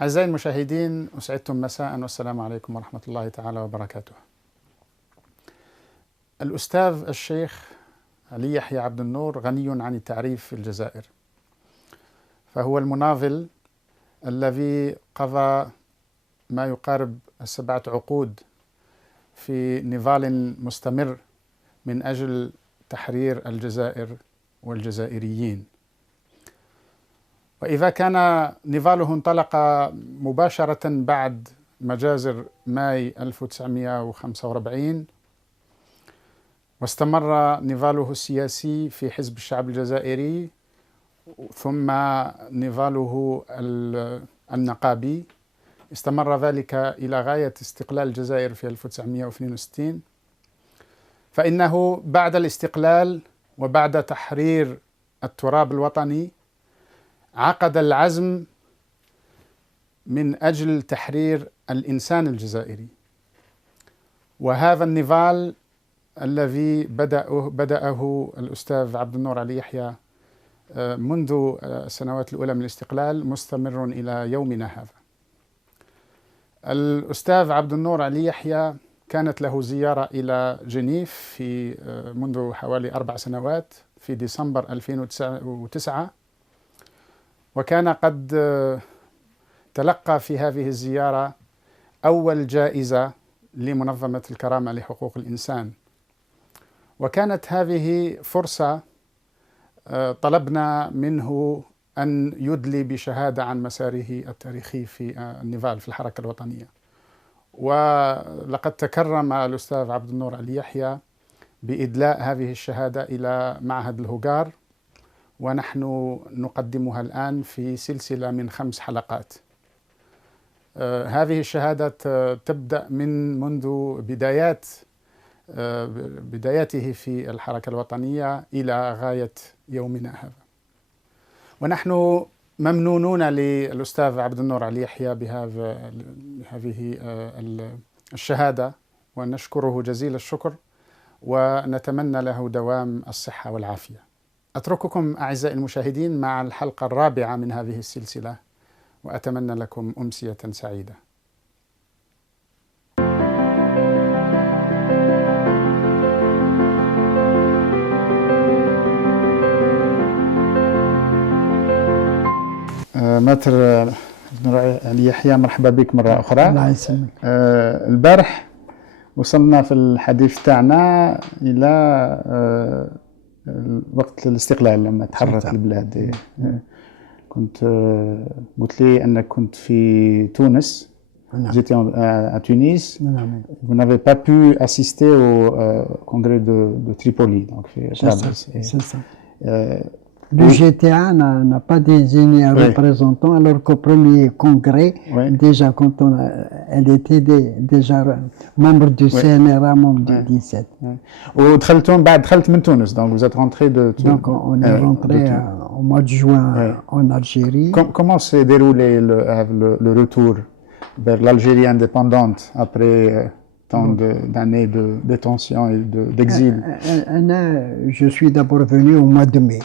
أعزائي المشاهدين، أسعدتم مساء والسلام عليكم ورحمة الله تعالى وبركاته. الأستاذ الشيخ علي يحيى عبد النور غني عن التعريف في الجزائر، فهو المناضل الذي قضى ما يقارب 7 عقود في نضال مستمر من أجل تحرير الجزائر والجزائريين. وإذا كان نضاله انطلق مباشرة بعد مجازر ماي 1945 واستمر نضاله السياسي في حزب الشعب الجزائري ثم نضاله النقابي، استمر ذلك إلى غاية استقلال الجزائر في 1962. فإنه بعد الاستقلال وبعد تحرير التراب الوطني عقد العزم من أجل تحرير الإنسان الجزائري، وهذا النضال الذي بدأه الأستاذ عبد النور علي يحيى منذ السنوات الأولى من الاستقلال مستمر إلى يومنا هذا. الأستاذ عبد النور علي يحيى كانت له زيارة إلى جنيف في منذ حوالي 4 سنوات في ديسمبر 2009، وكان قد تلقى في هذه الزيارة أول جائزة لمنظمة الكرامة لحقوق الإنسان، وكانت هذه فرصة طلبنا منه أن يدلي بشهادة عن مساره التاريخي في النضال في الحركة الوطنية. ولقد تكرم الأستاذ عبد النور علي يحيى بإدلاء هذه الشهادة إلى معهد الهوغار، ونحن نقدمها الآن في سلسلة من 5 حلقات. هذه الشهادة تبدأ منذ بداياته في الحركة الوطنية إلى غاية يومنا هذا، ونحن ممنونون للأستاذ عبد النور علي يحيى بهذه الشهادة، ونشكره جزيل الشكر ونتمنى له دوام الصحة والعافية. أترككم أعزائي المشاهدين مع الحلقة الرابعة من هذه السلسلة، وأتمنى لكم أمسية سعيدة. متر علي يحيى، مرحبا بك مرة أخرى. الله يسلمك. البارح وصلنا في الحديث تاعنا إلى وقت الاستقلال لما تحررت البلاد. كنت قلت لي أنك كنت في تونس. نعم. J'étais à Tunis. نعم. Vous n'avez pas pu assister au congrès de Tripoli. Donc, c'est ça. Le GTA n'a pas désigné un représentant, alors qu'au premier congrès, déjà quand elle était déjà membre du CNRA, membre du 17. دخلت من تونس, donc vous êtes rentré de Tunis. Donc on est rentré au mois de juin en Algérie. Comment s'est déroulé le retour vers l'Algérie indépendante après tant d'années de détention et d'exil? Je suis d'abord venu au mois de mai.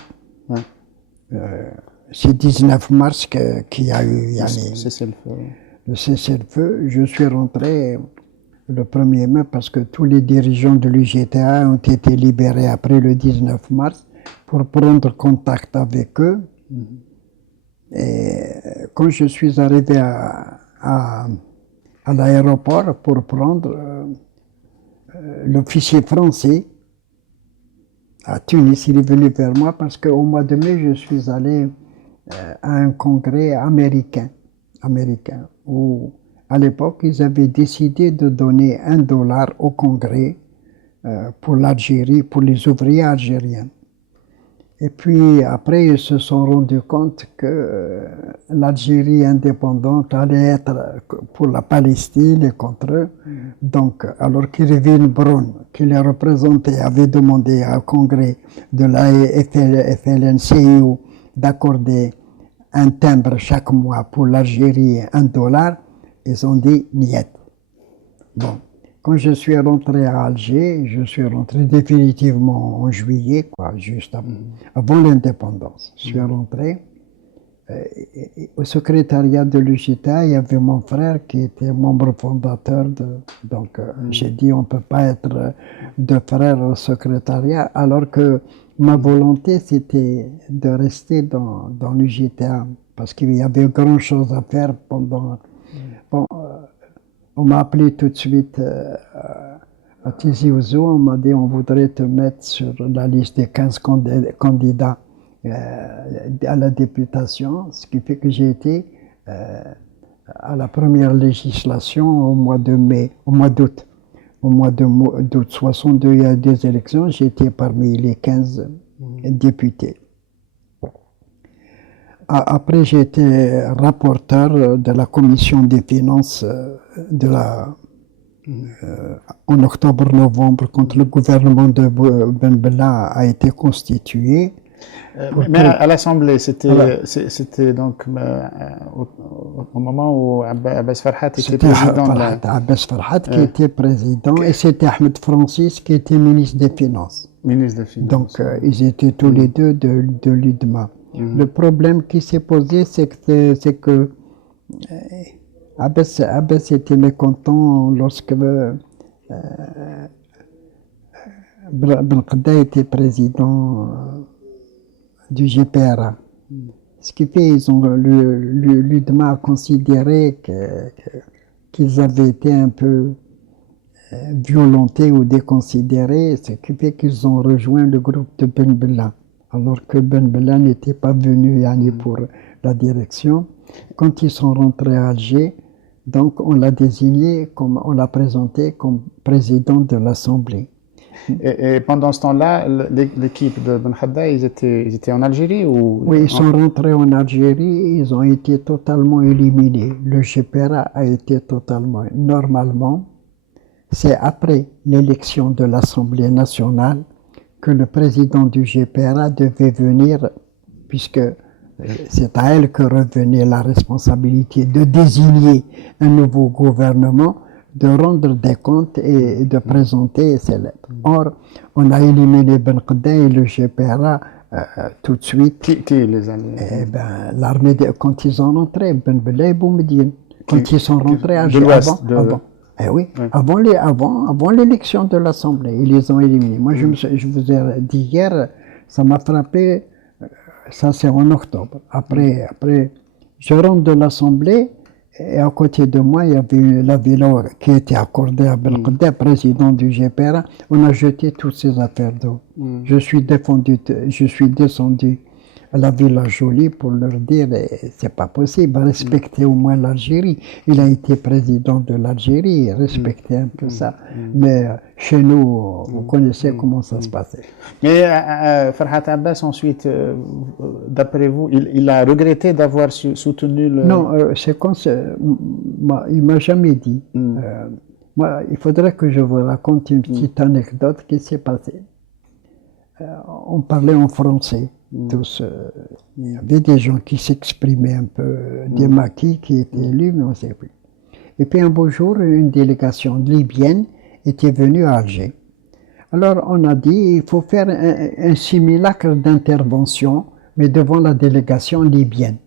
C'est 19 mars qu'il y a eu le cessez-le-feu. Je suis rentré le 1er mai parce que tous les dirigeants de l'UGTA ont été libérés après le 19 mars pour prendre contact avec eux. Et quand je suis arrivé à l'aéroport pour prendre l'officier français à Tunis, il est venu vers moi parce qu'au mois de mai, je suis allé à un congrès américain où, à l'époque, ils avaient décidé de donner $1 au congrès pour l'Algérie, pour les ouvriers algériens. Et puis après, ils se sont rendus compte que l'Algérie indépendante allait être pour la Palestine et contre eux. Donc, alors qu'Irving Brown, qui les représentait, avait demandé au congrès de la FLNCIU d'accorder un timbre chaque mois pour l'Algérie, $1, ils ont dit niet. Bon. Quand je suis rentré à Alger, je suis rentré définitivement en juillet, juste avant l'indépendance. Je suis rentré. au secrétariat de l'UJTA, il y avait mon frère qui était membre fondateur. Donc j'ai dit on ne peut pas être deux frères au secrétariat, alors que ma volonté c'était de rester dans l'UJTA, parce qu'il y avait grand chose à faire pendant... Bon, on m'a appelé tout de suite à Tizi Ouzou, on m'a dit on voudrait te mettre sur la liste des 15 candidats à la députation, ce qui fait que j'ai été à la première législation au mois d'août. Au mois d'août 62, il y a des élections, j'ai été parmi les 15 députés. Après, j'ai été rapporteur de la commission des finances en octobre-novembre, quand le gouvernement de Ben Bella a été constitué. Mais à l'Assemblée, c'était donc au moment où Abbas Farhat était président. Abbas Farhat qui était président et c'était Ahmed Francis qui était ministre des Finances. Ministre des Finances. Donc ils étaient tous les deux de l'UDMA. Le problème qui s'est posé, c'est que Abbas était mécontent lorsque Ben Qadda était président du GPRA. Ce qui fait l'UDMA a considéré qu'ils avaient été un peu violentés ou déconsidérés, ce qui fait qu'ils ont rejoint le groupe de Ben Bella, alors que Ben Bella n'était pas venu pour la direction. Quand ils sont rentrés à Alger, donc on l'a désigné, on l'a présenté comme président de l'Assemblée. Et pendant ce temps-là, l'équipe de Ben Khadda, ils étaient en Algérie ou... Oui, ils sont rentrés en Algérie, ils ont été totalement éliminés. Le GPRA a été totalement... Normalement, c'est après l'élection de l'Assemblée nationale que le président du GPRA devait venir, puisque c'est à elle que revenait la responsabilité de désigner un nouveau gouvernement, de rendre des comptes et de présenter ses lettres. Or, on a éliminé Ben Qadda et le GPRA tout de suite. Qui les a mis? L'armée, quand ils sont rentrés, Ben Bella et Boumediene. Quand ils sont rentrés à de l'Ouest. Avant l'élection de l'Assemblée, ils les ont éliminés. Moi, je vous ai dit hier, ça m'a frappé, ça c'est en octobre. Après, je rentre de l'Assemblée, et à côté de moi, il y avait la villa qui était accordée à Ben Qadda, président du GPRA. On a jeté toutes ces affaires d'eau. Je suis descendu à la Villa Jolie pour leur dire c'est pas possible, respecter au moins l'Algérie. Il a été président de l'Algérie, respecter un peu ça. Mais chez nous, vous connaissez comment ça se passait. Mais Farhat Abbas, ensuite, d'après vous, il a regretté d'avoir soutenu le... Non, c'est comme ça. Il m'a jamais dit. Moi, il faudrait que je vous raconte une petite anecdote qui s'est passée. On parlait en français. Tous, il y avait des gens qui s'exprimaient un peu, des maquis qui étaient élus, mais on ne sait plus. Et puis un beau jour, une délégation libyenne était venue à Alger. Alors on a dit, il faut faire un simulacre d'intervention, mais devant la délégation libyenne.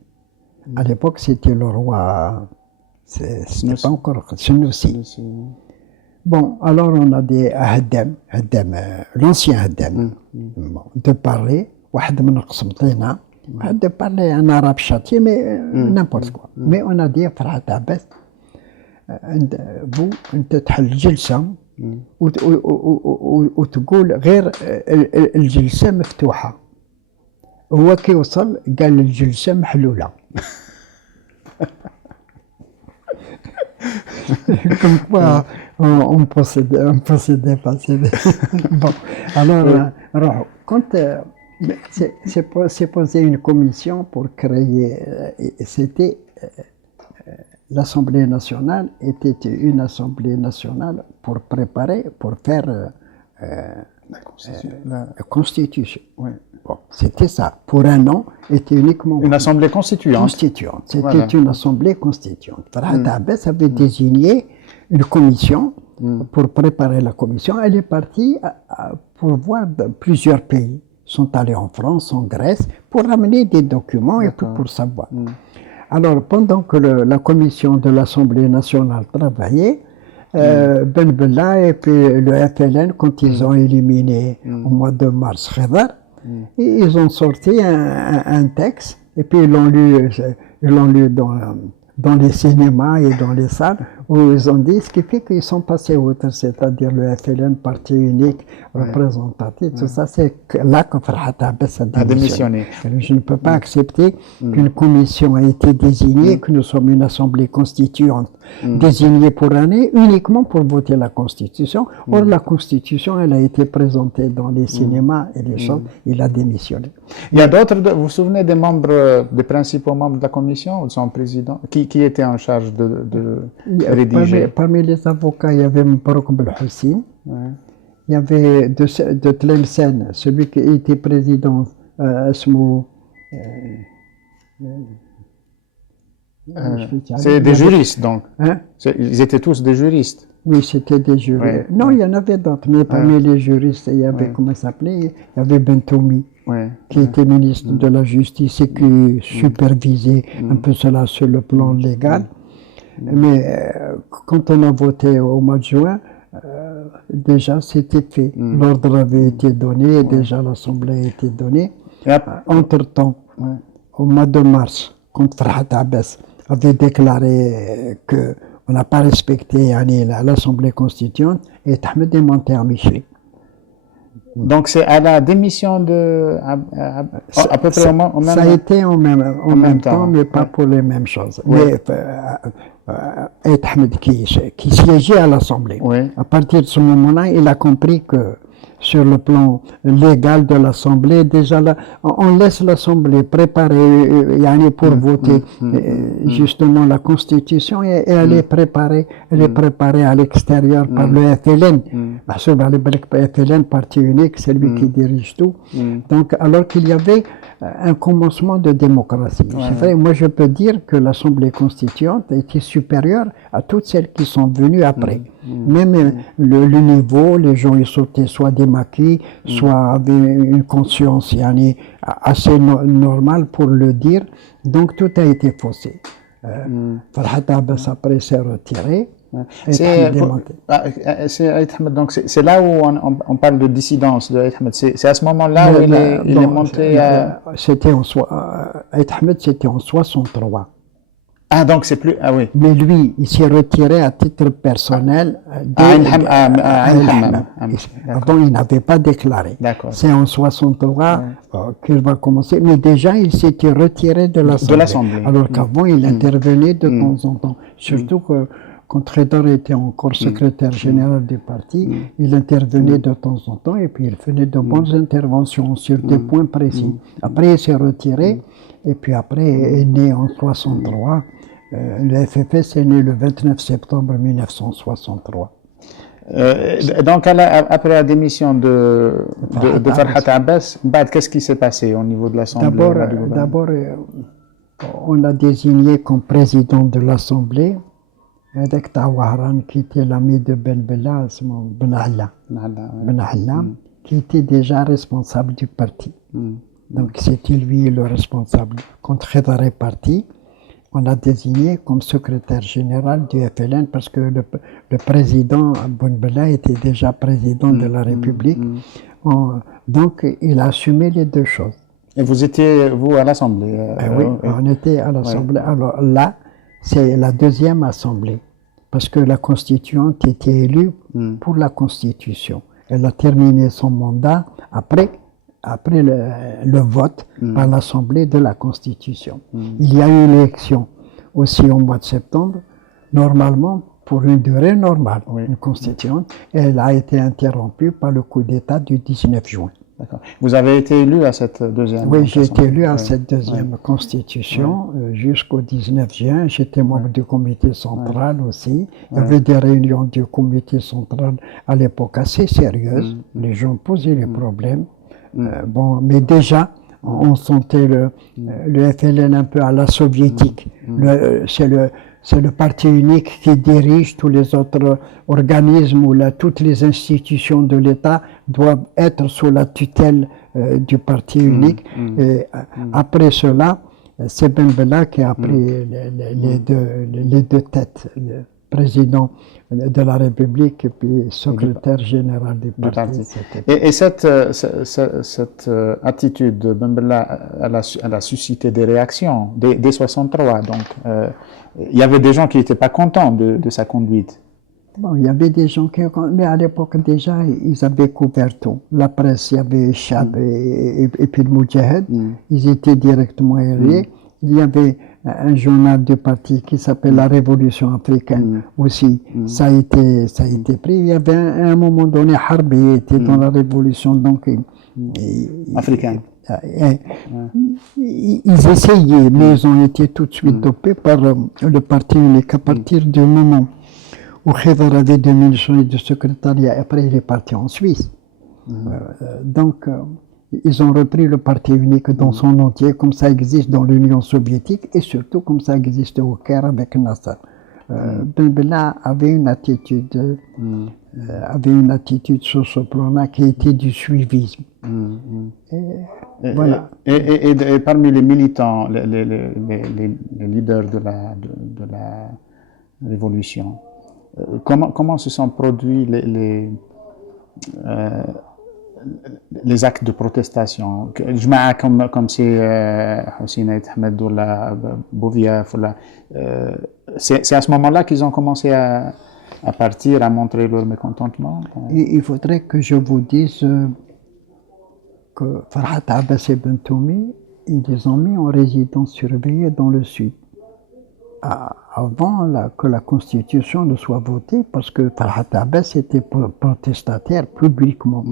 À l'époque, c'était le roi, c'était pas encore Senoussi. Bon, alors on a dit à Haddam, l'ancien Haddam, de parler. واحد من قسمطينة واحد parler un arabe châtié mais n'importe quoi. Mais on a dit فرحات عباس انت تحل جلسة وتقول غير الجلسة مفتوحة. هو كي وصل قال الجلسة محلولة. Comme quoi on possédait pas. Bon, alors quand c'est posé une commission pour créer, c'était l'Assemblée nationale était une Assemblée nationale pour préparer, pour faire la Constitution. Ouais. Bon, c'était ça. Pour un an, était uniquement une Assemblée constituante. C'était une Assemblée constituante. Farhat Abbas avait désigné une commission pour préparer la commission. Elle est partie pour voir plusieurs pays. sont allés en France, en Grèce, pour ramener des documents et tout pour savoir. Alors, pendant que la commission de l'Assemblée nationale travaillait, Ben Bella et puis le FLN, quand ils ont éliminé au mois de mars Khedar, ils ont sorti un texte et puis ils l'ont lu dans les cinémas et dans les salles où ils ont dit, ce qui fait qu'ils sont passés outre, c'est-à-dire le FLN, parti unique, représentatif, tout ça, c'est là que Farhat Abbas a démissionné. Je ne peux pas accepter qu'une commission ait été désignée, que nous sommes une assemblée constituante désignée pour année uniquement pour voter la Constitution. Or, la Constitution, elle a été présentée dans les cinémas et les choses, il a démissionné. Il y a d'autres, vous vous souvenez des membres, des principaux membres de la commission, ou de son président, qui était en charge de rédiger? Parmi les avocats, il y avait Mbarouk Belhoussine, il y avait de Tlemcen, celui qui était président, c'est des juristes, donc. Hein? Ils étaient tous des juristes. Oui, c'était des juristes. Non, il y en avait d'autres, mais parmi les juristes, il y avait, comment ça s'appelait, il y avait Bentoumi, qui était ministre de la Justice et qui supervisait un peu cela sur le plan légal. Mais quand on a voté au mois de juin, déjà c'était fait. L'ordre avait été donné, déjà l'Assemblée a été donnée. Entre-temps, au mois de mars, quand Farhat Abbas avait déclaré qu'on n'a pas respecté l'Assemblée constituante, et Ahmed est monté à Michel. Donc c'est à la démission de à peu près au même ça a été en même temps, mais pas pour les mêmes choses. Mais Ahmed qui siégeait à l'Assemblée, à partir de ce moment-là, il a compris que sur le plan légal de l'Assemblée, déjà là, on laisse l'Assemblée préparer pour voter justement la Constitution et elle est préparée, à l'extérieur par le FLN. Parce que le FLN, parti unique, c'est lui qui dirige tout. Donc, alors qu'il y avait un commencement de démocratie. C'est vrai, moi je peux dire que l'Assemblée constituante était supérieure à toutes celles qui sont venues après. Même le niveau, les gens ils sautaient soit des maquis, soit avaient une conscience assez normale pour le dire. Donc tout a été faussé. Farhat Abbas après s'est retiré. C'est là où on parle de dissidence de Ahmed. C'est à ce moment-là où il est monté à... Ahmed, c'était en 63. Ah, donc c'est plus... Ah oui. Mais lui, il s'est retiré à titre personnel. Avant, il n'avait pas déclaré. C'est en 63 qu'il va commencer. Mais déjà, il s'était retiré de l'Assemblée. Alors qu'avant, il intervenait de temps en temps. Surtout que quand Khedar était encore secrétaire général du parti, il intervenait de temps en temps et puis il faisait de bonnes interventions sur des points précis. Après, il s'est retiré et puis après, il est né en 63. Le FFS est né le 29 septembre 1963. Donc, après la démission de Farhat Abbas, qu'est-ce qui s'est passé au niveau de l'Assemblée? D'abord, on l'a désigné comme président de l'Assemblée. Avec Tawahran, qui était l'ami de Ben Bella, Ben Allah, qui était déjà responsable du parti. Donc c'était lui le responsable. Quand Khedar est parti, on l'a désigné comme secrétaire général du FLN parce que le président Ben Bella était déjà président de la République. Donc il a assumé les deux choses. Et vous étiez, vous, à l'Assemblée? Oui, on était à l'Assemblée. Alors là, c'est la deuxième assemblée, parce que la constituante était élue pour la Constitution. Elle a terminé son mandat après le vote par l'Assemblée de la Constitution. Il y a eu l'élection aussi au mois de septembre, normalement pour une durée normale, une constituante, et elle a été interrompue par le coup d'État du 19 juin. Vous avez été élu à cette deuxième? Oui, j'ai été élu à cette deuxième constitution jusqu'au 19 juin. J'étais membre du comité central aussi. Il y avait des réunions du comité central à l'époque assez sérieuses. Les gens posaient les problèmes. Bon, mais déjà, on sentait le FLN un peu à la soviétique. c'est le parti unique qui dirige tous les autres organismes ou toutes les institutions de l'État doivent être sous la tutelle du parti unique. Et après cela, c'est Ben Bella qui a pris les deux têtes, le président de la République et puis secrétaire général du parti. Et cette attitude de Ben Bella, elle a suscité des réactions dès 63. Donc, il y avait des gens qui n'étaient pas contents de sa conduite. Bon, il y avait des gens qui... Mais à l'époque, déjà, ils avaient couvert tout. La presse, il y avait Chab et puis le Moudjahed. Ils étaient directement aériés. Il y avait un journal du parti qui s'appelle La Révolution africaine aussi. Ça a été pris. Il y avait un moment donné, Harbi était dans la Révolution donc, africaine. Ils essayaient, mais ils ont été tout de suite dopés par le parti unique. À partir du moment où Khidr avait démissionné du secrétariat, après il est parti en Suisse. Donc, ils ont repris le parti unique dans son entier, comme ça existe dans l'Union soviétique, et surtout comme ça existe au Caire avec Nasser. Ben Bella avait une attitude sur ce plan-là qui était du suivisme. Voilà. Et parmi les militants, les leaders de la révolution, comment se sont produits les actes de protestation? Comme c'est Hussein Aït Ahmed ou Bouviaf, c'est à ce moment-là qu'ils ont commencé à partir, à montrer leur mécontentement? Il faudrait que je vous dise que Farhat Abbas et Bentoumi, ils les ont mis en résidence surveillée dans le sud. Avant que la Constitution ne soit votée, parce que Farhat Abbas était protestataire publiquement.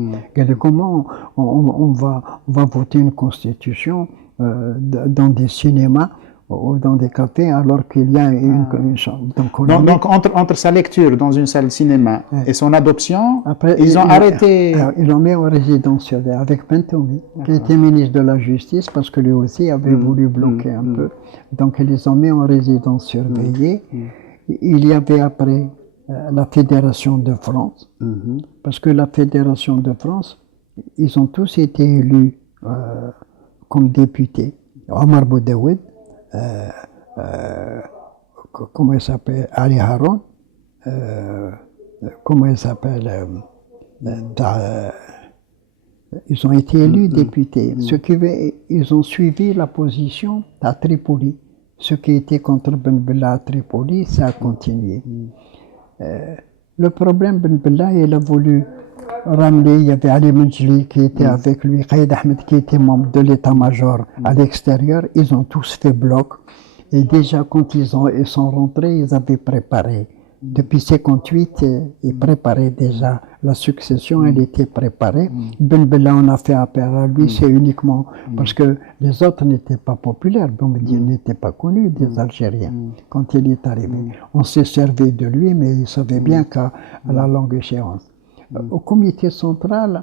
Comment on va voter une Constitution dans des cinémas ou dans des cafés alors qu'il y a une chambre. Donc entre sa lecture dans une salle de cinéma et son adoption, après, ils ont arrêté... Ils l'ont mis en résidence surveillée avec Bentoumi, qui était ministre de la Justice, parce que lui aussi avait voulu bloquer un peu. Donc ils les ont mis en résidence surveillée. Il y avait après la Fédération de France, parce que la Fédération de France, ils ont tous été élus comme députés. Omar Boudaoud, comment il s'appelle, Ali Haroun, comment il s'appelle, ils ont été élus députés. Ils ont suivi la position à Tripoli. Ce qui était contre Ben Bella à Tripoli, ça a continué. Le problème, Ben Bella, il a voulu ramener, il y avait Ali Menjli qui était avec lui, Khaïd Ahmed qui était membre de l'état-major à l'extérieur. Ils ont tous fait bloc. Et déjà, quand ils sont rentrés, ils avaient préparé. Depuis 1958, ils préparaient déjà la succession, elle était préparée. Ben Bella, on a fait appel à lui, c'est uniquement parce que les autres n'étaient pas populaires. Ben Bella n'était pas connu des Algériens quand il est arrivé. On s'est servi de lui, mais il savait bien qu'à la longue échéance. Au comité central,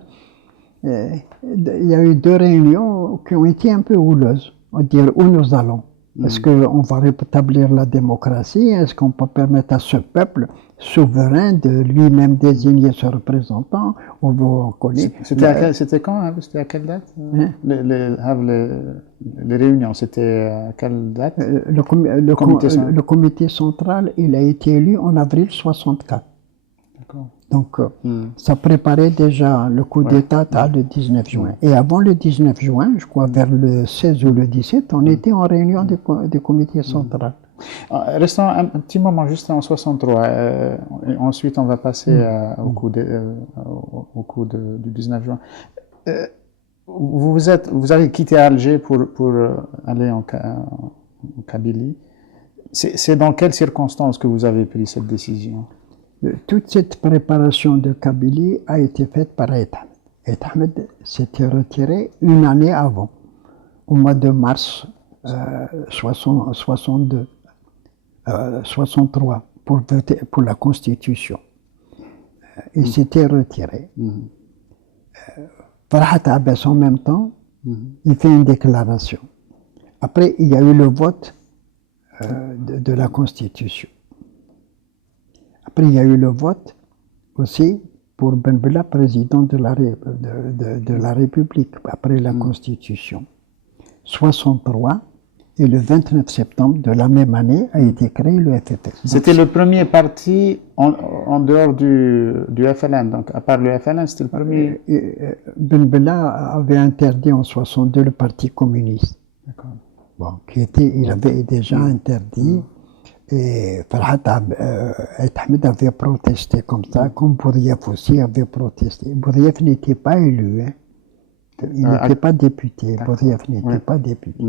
il y a eu 2 réunions qui ont été un peu houleuses. On dirait où nous allons. Est-ce qu'on va rétablir la démocratie? Est-ce qu'on peut permettre à ce peuple souverain de lui-même désigner ses représentants? C'était quand? C'était à quelle date? Les réunions, c'était à quelle date? Le comité central, il a été élu en avril 64. D'accord. Donc, ça préparait déjà le coup d'État le 19 juin. Et avant le 19 juin, je crois vers le 16 ou le 17, on était en réunion du comité central. Restons un petit moment juste en 63. Ensuite, on va passer au coup du 19 juin. Vous avez quitté Alger pour aller en Kabylie. C'est dans quelles circonstances que vous avez pris cette décision? Toute cette préparation de Kabylie a été faite par Aït Ahmed. Aït Ahmed s'était retiré une année avant, au mois de mars 63, pour voter pour la Constitution. Il s'était retiré. Farhat Abbas, en même temps, il fait une déclaration. Après, il y a eu le vote de la Constitution. Après, il y a eu le vote aussi pour Ben Bella, président de la République, après la Constitution. 63, et le 29 septembre de la même année a été créé le FFS. C'était le premier parti en dehors du FLN, donc à part le FLN, c'était le premier. Ben Bella avait interdit en 62 le Parti communiste. D'accord. Bon, il avait déjà interdit, et Farhat Ahmed avait protesté comme ça, comme Bourdiaf aussi avait protesté. Bourdiaf n'était pas élu, hein. Il n'était pas député, Bourdiaf n'était pas député.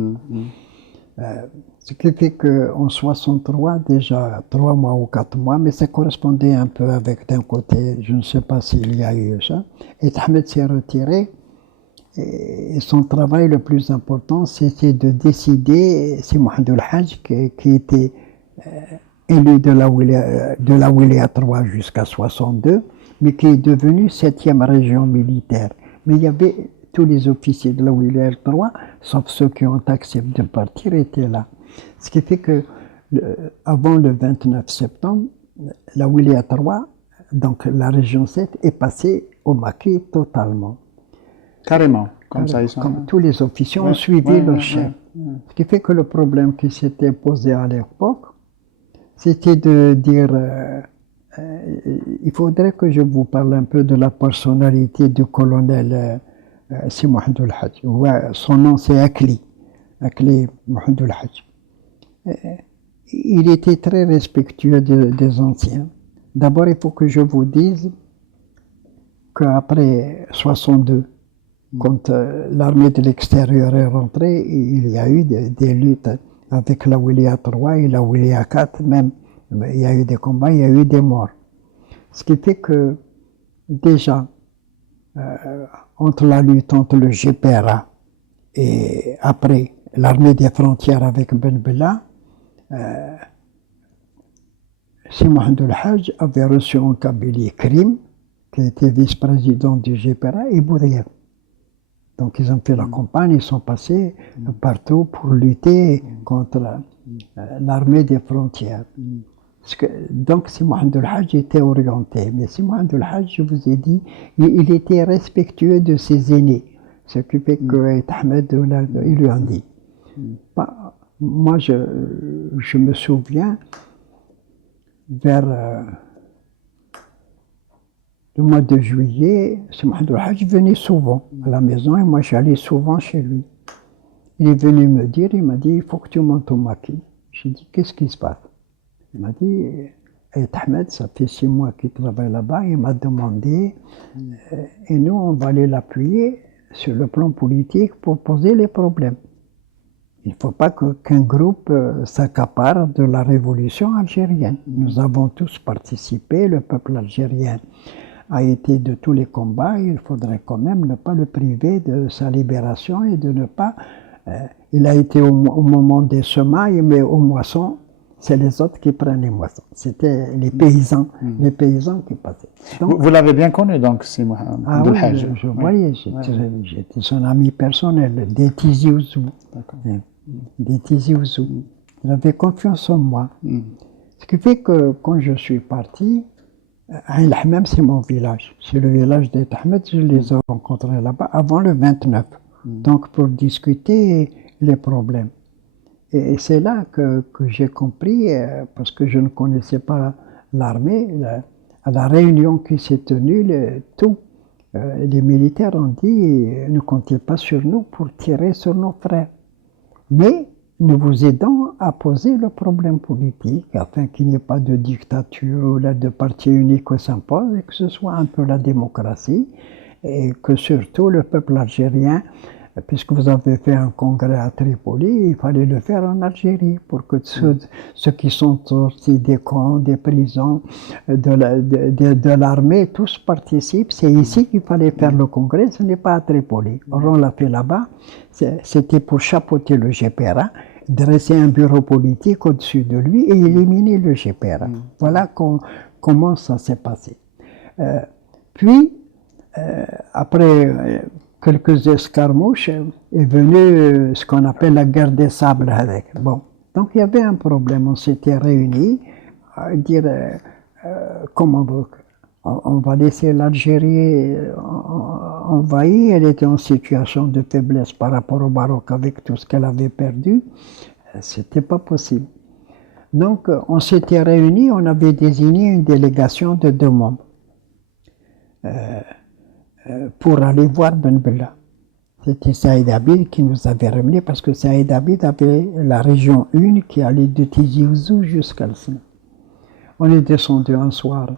Ce qui fait qu'en 63, déjà 3 mois ou 4 mois, mais ça correspondait un peu avec d'un côté, je ne sais pas s'il y a eu ça, et Ahmed s'est retiré. Et son travail le plus important, c'était de décider, c'est Mohamed El Hadj qui était élu de la Wilaya 3 jusqu'à 62, mais qui est devenu 7e région militaire. Mais il y avait tous les officiers de la Wilaya 3, sauf ceux qui ont accepté de partir, étaient là. Ce qui fait que, avant le 29 septembre, la Wilaya 3, donc la région 7, est passée au maquis totalement. Carrément, comme ça ils sont. Comme tous les officiers ont suivi leur chef. Ce qui fait que le problème qui s'était posé à l'époque, c'était de dire, il faudrait que je vous parle un peu de la personnalité du colonel Si Mohamed El Hadj. Son nom c'est Akli Mohamed El Hadj. Il était très respectueux des anciens. D'abord, il faut que je vous dise qu'après 62, quand l'armée de l'extérieur est rentrée, il y a eu des luttes avec la Wilaya 3 et la Wilaya 4 même. Il y a eu des combats, il y a eu des morts. Ce qui fait que déjà, entre la lutte entre le GPRA et après l'armée des frontières avec Ben Bella, Si Mohamed El Hadj avait reçu en Kabylie Krim, qui était vice-président du GPRA, et Bourdiaf. Donc ils ont fait la campagne, ils sont passés partout pour lutter contre l'armée des frontières. Donc Si Mohamed El Hadj était orienté, mais Si Mohamed El Hadj, je vous ai dit, il était respectueux de ses aînés, ce qui fait que Ahmed, il lui a dit. Moi, je me souviens, vers le mois de juillet, Si Mohamed El Hadj venait souvent à la maison et moi j'allais souvent chez lui. Il est venu me dire, il m'a dit, il faut que tu montes au maquis. J'ai dit, qu'est-ce qui se passe? Il m'a dit, Ahmed, ça fait 6 mois qu'il travaille là-bas, il m'a demandé, et nous on va aller l'appuyer sur le plan politique pour poser les problèmes. Il ne faut pas qu'un groupe s'accapare de la révolution algérienne. Nous avons tous participé, le peuple algérien a été de tous les combats, il faudrait quand même ne pas le priver de sa libération et de ne pas... il a été au moment des semailles, mais aux moissons, c'est les autres qui prennent les moissons. C'était les paysans qui passaient. Donc, vous l'avez bien connu donc, Si Mohamed El Hadj? Je voyais, j'étais son ami personnel, des Tizi Ouzou. Des Tizi Ouzou. Il avait confiance en moi. Ce qui fait que quand je suis parti, Ain El-Hammam, c'est mon village. C'est le village d'Ahmed, je les ai rencontrés là-bas avant le 29. Donc pour discuter les problèmes. Et c'est là que j'ai compris, parce que je ne connaissais pas l'armée, à la réunion qui s'est tenue, les militaires ont dit, ne comptez pas sur nous pour tirer sur nos frères. Mais nous vous aidons à poser le problème politique afin qu'il n'y ait pas de dictature, de parti unique qui s'impose et que ce soit un peu la démocratie et que surtout le peuple algérien, puisque vous avez fait un congrès à Tripoli, il fallait le faire en Algérie pour que ceux qui sont sortis des camps, des prisons, de l'armée, tous participent. C'est ici qu'il fallait faire le congrès, ce n'est pas à Tripoli. Or, on l'a fait là-bas, c'était pour chapeauter le GPRA, dresser un bureau politique au-dessus de lui et éliminer le GPRA. Voilà comment ça s'est passé. Puis, après quelques escarmouches, est venue ce qu'on appelle la guerre des sables. Bon, Donc il y avait un problème, on s'était réunis à dire comment on va laisser l'Algérie envahie, elle était en situation de faiblesse par rapport au Maroc avec tout ce qu'elle avait perdu, c'était pas possible. Donc on s'était réunis, on avait désigné une délégation de 2 membres pour aller voir Ben Bella. C'était Saïd Abid qui nous avait ramenés parce que Saïd Abid avait la région 1 qui allait de Tizi Ouzou jusqu'à Alcina. On est descendu un soir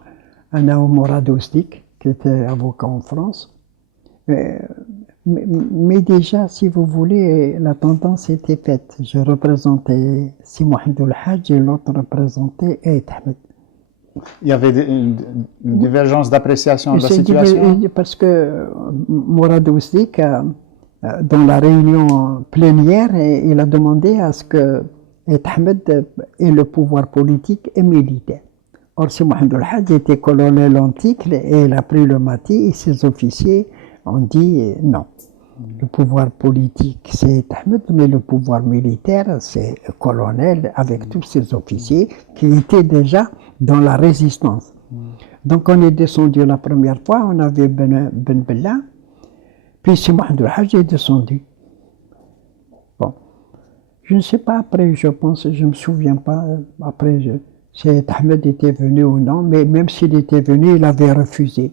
à Naoumora Dostik, qui était avocat en France. Mais déjà, si vous voulez, la tendance était faite. Je représentais Si Mohamedou Hadj et l'autre représentait Aït Ahmed. Il y avait une divergence d'appréciation de la situation. Parce que Mourad Ousdik, dans la réunion plénière, il a demandé à ce que Aït Ahmed ait le pouvoir politique et militaire. Or, Si Mohamedou Hadj était colonel antique et il a pris le Mati et ses officiers ont dit non. Le pouvoir politique, c'est Ahmed, mais le pouvoir militaire, c'est le colonel avec tous ses officiers qui étaient déjà dans la résistance. Donc on est descendu la première fois, on avait Ben Bella, puis Si Mohamedou Hadj est descendu. Bon, je ne sais pas après, je pense, je ne me souviens pas, après, si Ahmed était venu ou non, mais même s'il était venu, il avait refusé.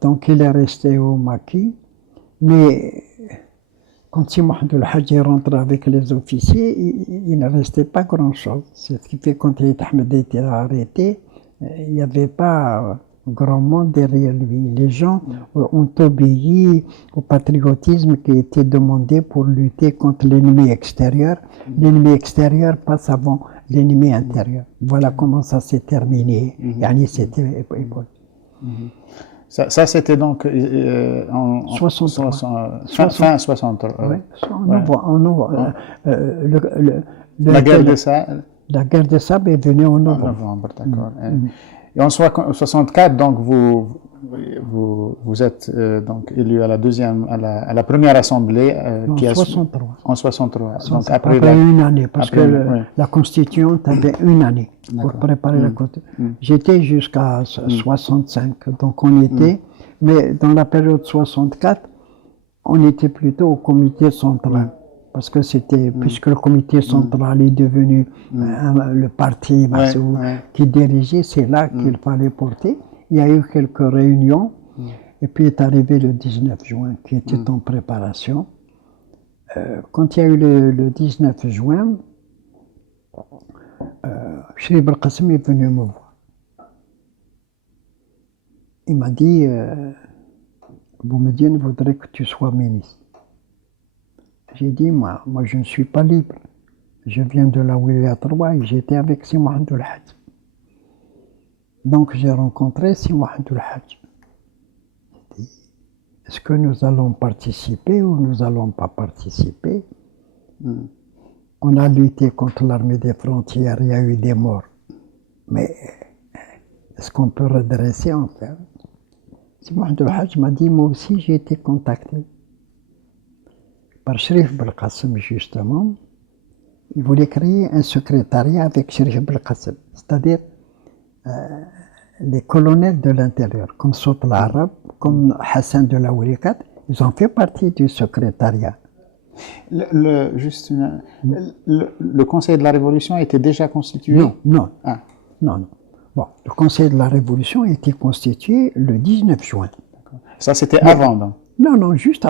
Donc il est resté au maquis. Mais quand Si Mohamedou Hadj est rentré avec les officiers, il ne restait pas grand-chose. C'est ce qui fait que quand Ahmed était arrêté, il n'y avait pas grand monde derrière lui. Les gens ont obéi au patriotisme qui était demandé pour lutter contre l'ennemi extérieur. L'ennemi extérieur passe avant l'ennemi intérieur. Voilà comment ça s'est terminé. C'était Ça c'était donc en 63. Fin 60. Oui, en novembre. La guerre de Sable. La guerre de Sable est venue en novembre. En novembre, d'accord. Et en 64, donc vous êtes donc élu à la première assemblée qui a 63. En 63. Donc après une année, parce que la constituante avait une année pour préparer la constitution. J'étais jusqu'à 65, donc on était, mais dans la période 64, on était plutôt au comité central. Parce que puisque le comité central est devenu le parti Massoud qui dirigeait, c'est là qu'il fallait porter. Il y a eu quelques réunions, et puis est arrivé le 19 juin, qui était en préparation. Quand il y a eu le 19 juin, Cherif Belkacem est venu me voir. Il m'a dit, Boumediene voudrait que tu sois ministre. J'ai dit, moi je ne suis pas libre. Je viens de la Wilaya 3 et j'étais avec Si Mohamedou Hadj. Donc j'ai rencontré Si Mohamedou Hadj. J'ai dit, est-ce que nous allons participer ou nous n'allons pas participer? On a lutté contre l'armée des frontières, il y a eu des morts. Mais est-ce qu'on peut redresser en fait? Si Mohamedou Hadj m'a dit, moi aussi j'ai été contacté par Cherif Belkacem justement. Il voulait créer un secrétariat avec Cherif Belkacem, c'est-à-dire les colonels de l'intérieur, comme Sot l'Arabe, comme Hassan de la Oulikat, ils ont fait partie du secrétariat. Le Conseil de la Révolution était déjà constitué? Non. Bon, le Conseil de la Révolution a été constitué le 19 juin. Ça, c'était avant, donc? Non, juste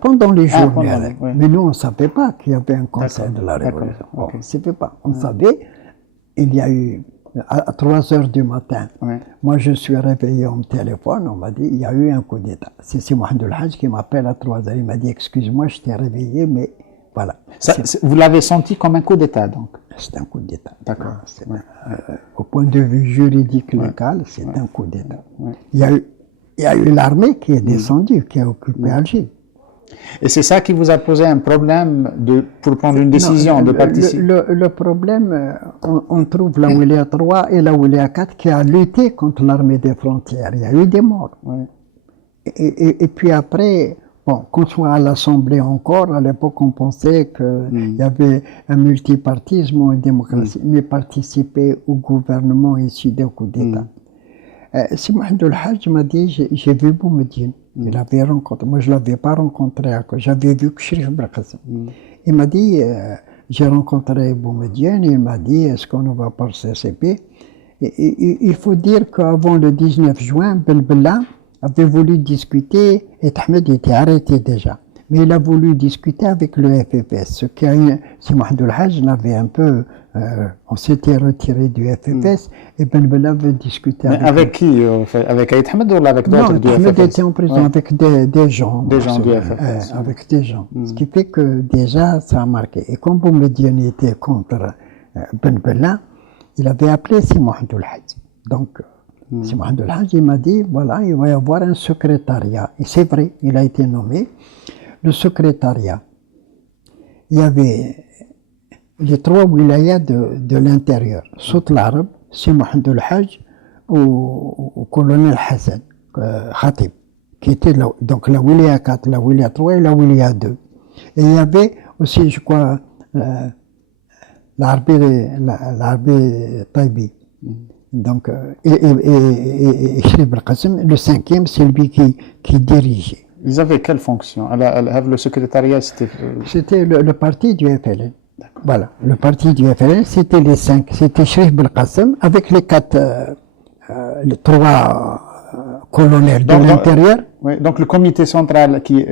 pendant les journées. Mais nous, on ne savait pas qu'il y avait un Conseil de la Révolution. Bon, on ne savait pas. On savait, il y a eu, à 3 heures du matin, moi je suis réveillé au téléphone, on m'a dit, il y a eu un coup d'État. C'est Si Mohamedou Hadj qui m'appelle à 3 heures, il m'a dit, excuse-moi, je t'ai réveillé, mais voilà. Vous l'avez senti comme un coup d'État, donc? C'est un coup d'État. D'accord. Au point de vue juridique légal, c'est un coup d'État. Il y a eu l'armée qui est descendue, qui a occupé Alger. Et c'est ça qui vous a posé un problème pour prendre une décision de participer? Le problème, on trouve la Wilaya 3 et la Wilaya 4 qui a lutté contre l'armée des frontières. Il y a eu des morts. Et puis après, Bon, qu'on soit à l'Assemblée encore, à l'époque, on pensait qu'il y avait un multipartisme ou une démocratie, mais participer au gouvernement issu d'un coup d'État. Si Mohamed El Hadj m'a dit, j'ai vu Boumediene. Il avait rencontré, moi je ne l'avais pas rencontré, j'avais vu que Cherif Belkacem. Il m'a dit, j'ai rencontré Boumediene, il m'a dit, est-ce qu'on ne va pas au CCP? Il faut dire qu'avant le 19 juin, Belbella avait voulu discuter, et Ahmed était arrêté déjà. Mais il a voulu discuter avec le FFS, ce qui a eu, si Mohamed El Hadj l'avait un peu, on s'était retiré du FFS, et Belbella veut discuter avec. Mais avec qui? Avec Aït Ahmed ou avec d'autres du FFS? Non, Ahmed était en prison avec des gens. Des gens du FFS. Avec des gens. Ce qui fait que déjà, ça a marqué. Et comme Boumediene était contre Belbella, il avait appelé Si Mohamed El Hadj. Donc, Si Mohamed El Hadj, il m'a dit, voilà, il va y avoir un secrétariat. Et c'est vrai, il a été nommé. Le secrétariat, il y avait les 3 wilayas de l'intérieur, Sout l'Arabe, Si Mohamed El Hadj ou colonel Hassan Khatib, qui était donc la wilaya 4, la wilaya 3 et la wilaya 2. Et il y avait aussi, je crois, l'Arbi Taibi. Donc, et Cherif Belkacem, le 5e, c'est lui qui dirigeait. Ils avaient quelle fonction? Le secrétariat, c'était... C'était le parti du FLN. Voilà, le parti du FLN, c'était les 5. C'était Cherif Belkacem avec les 3 colonels de l'intérieur. Oui, donc le comité central qui...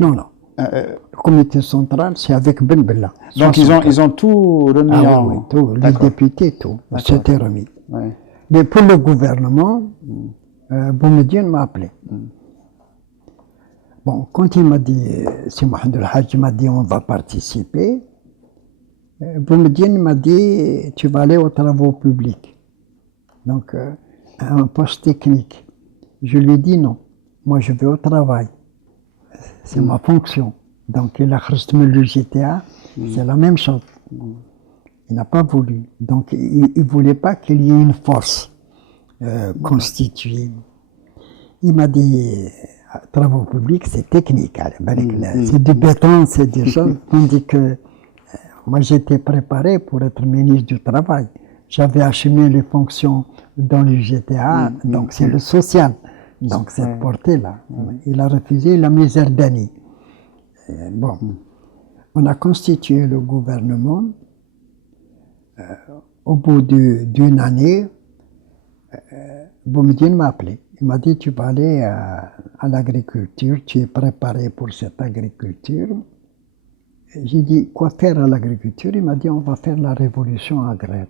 Non. Le comité central, c'est avec Belbella. Donc ils ont tout remis en... Oui, tout, les députés, tout. C'était remis. Oui. Mais pour le gouvernement, Boumediene m'a appelé. Bon, quand il m'a dit, si Mohamed El Hadj m'a dit on va participer, Boumediene m'a dit tu vas aller aux travaux publics. Donc, un poste technique. Je lui ai dit non, moi je vais au travail. C'est ma fonction. Donc, il a reçu le GTA, c'est la même chose. Il n'a pas voulu. Donc, il ne voulait pas qu'il y ait une force constituée. Il m'a dit, travaux publics, c'est technique. C'est du béton, c'est des choses. Tandis que moi, j'étais préparé pour être ministre du Travail. J'avais assumé les fonctions dans le GTA, donc c'est le social. Donc, cette portée-là. Il a refusé la misère d'année. Bon, on a constitué le gouvernement. Au bout d'une année, Boumediene m'a appelé. Il m'a dit, tu vas aller à l'agriculture, tu es préparé pour cette agriculture. J'ai dit, quoi faire à l'agriculture? Il m'a dit, on va faire la révolution agraire.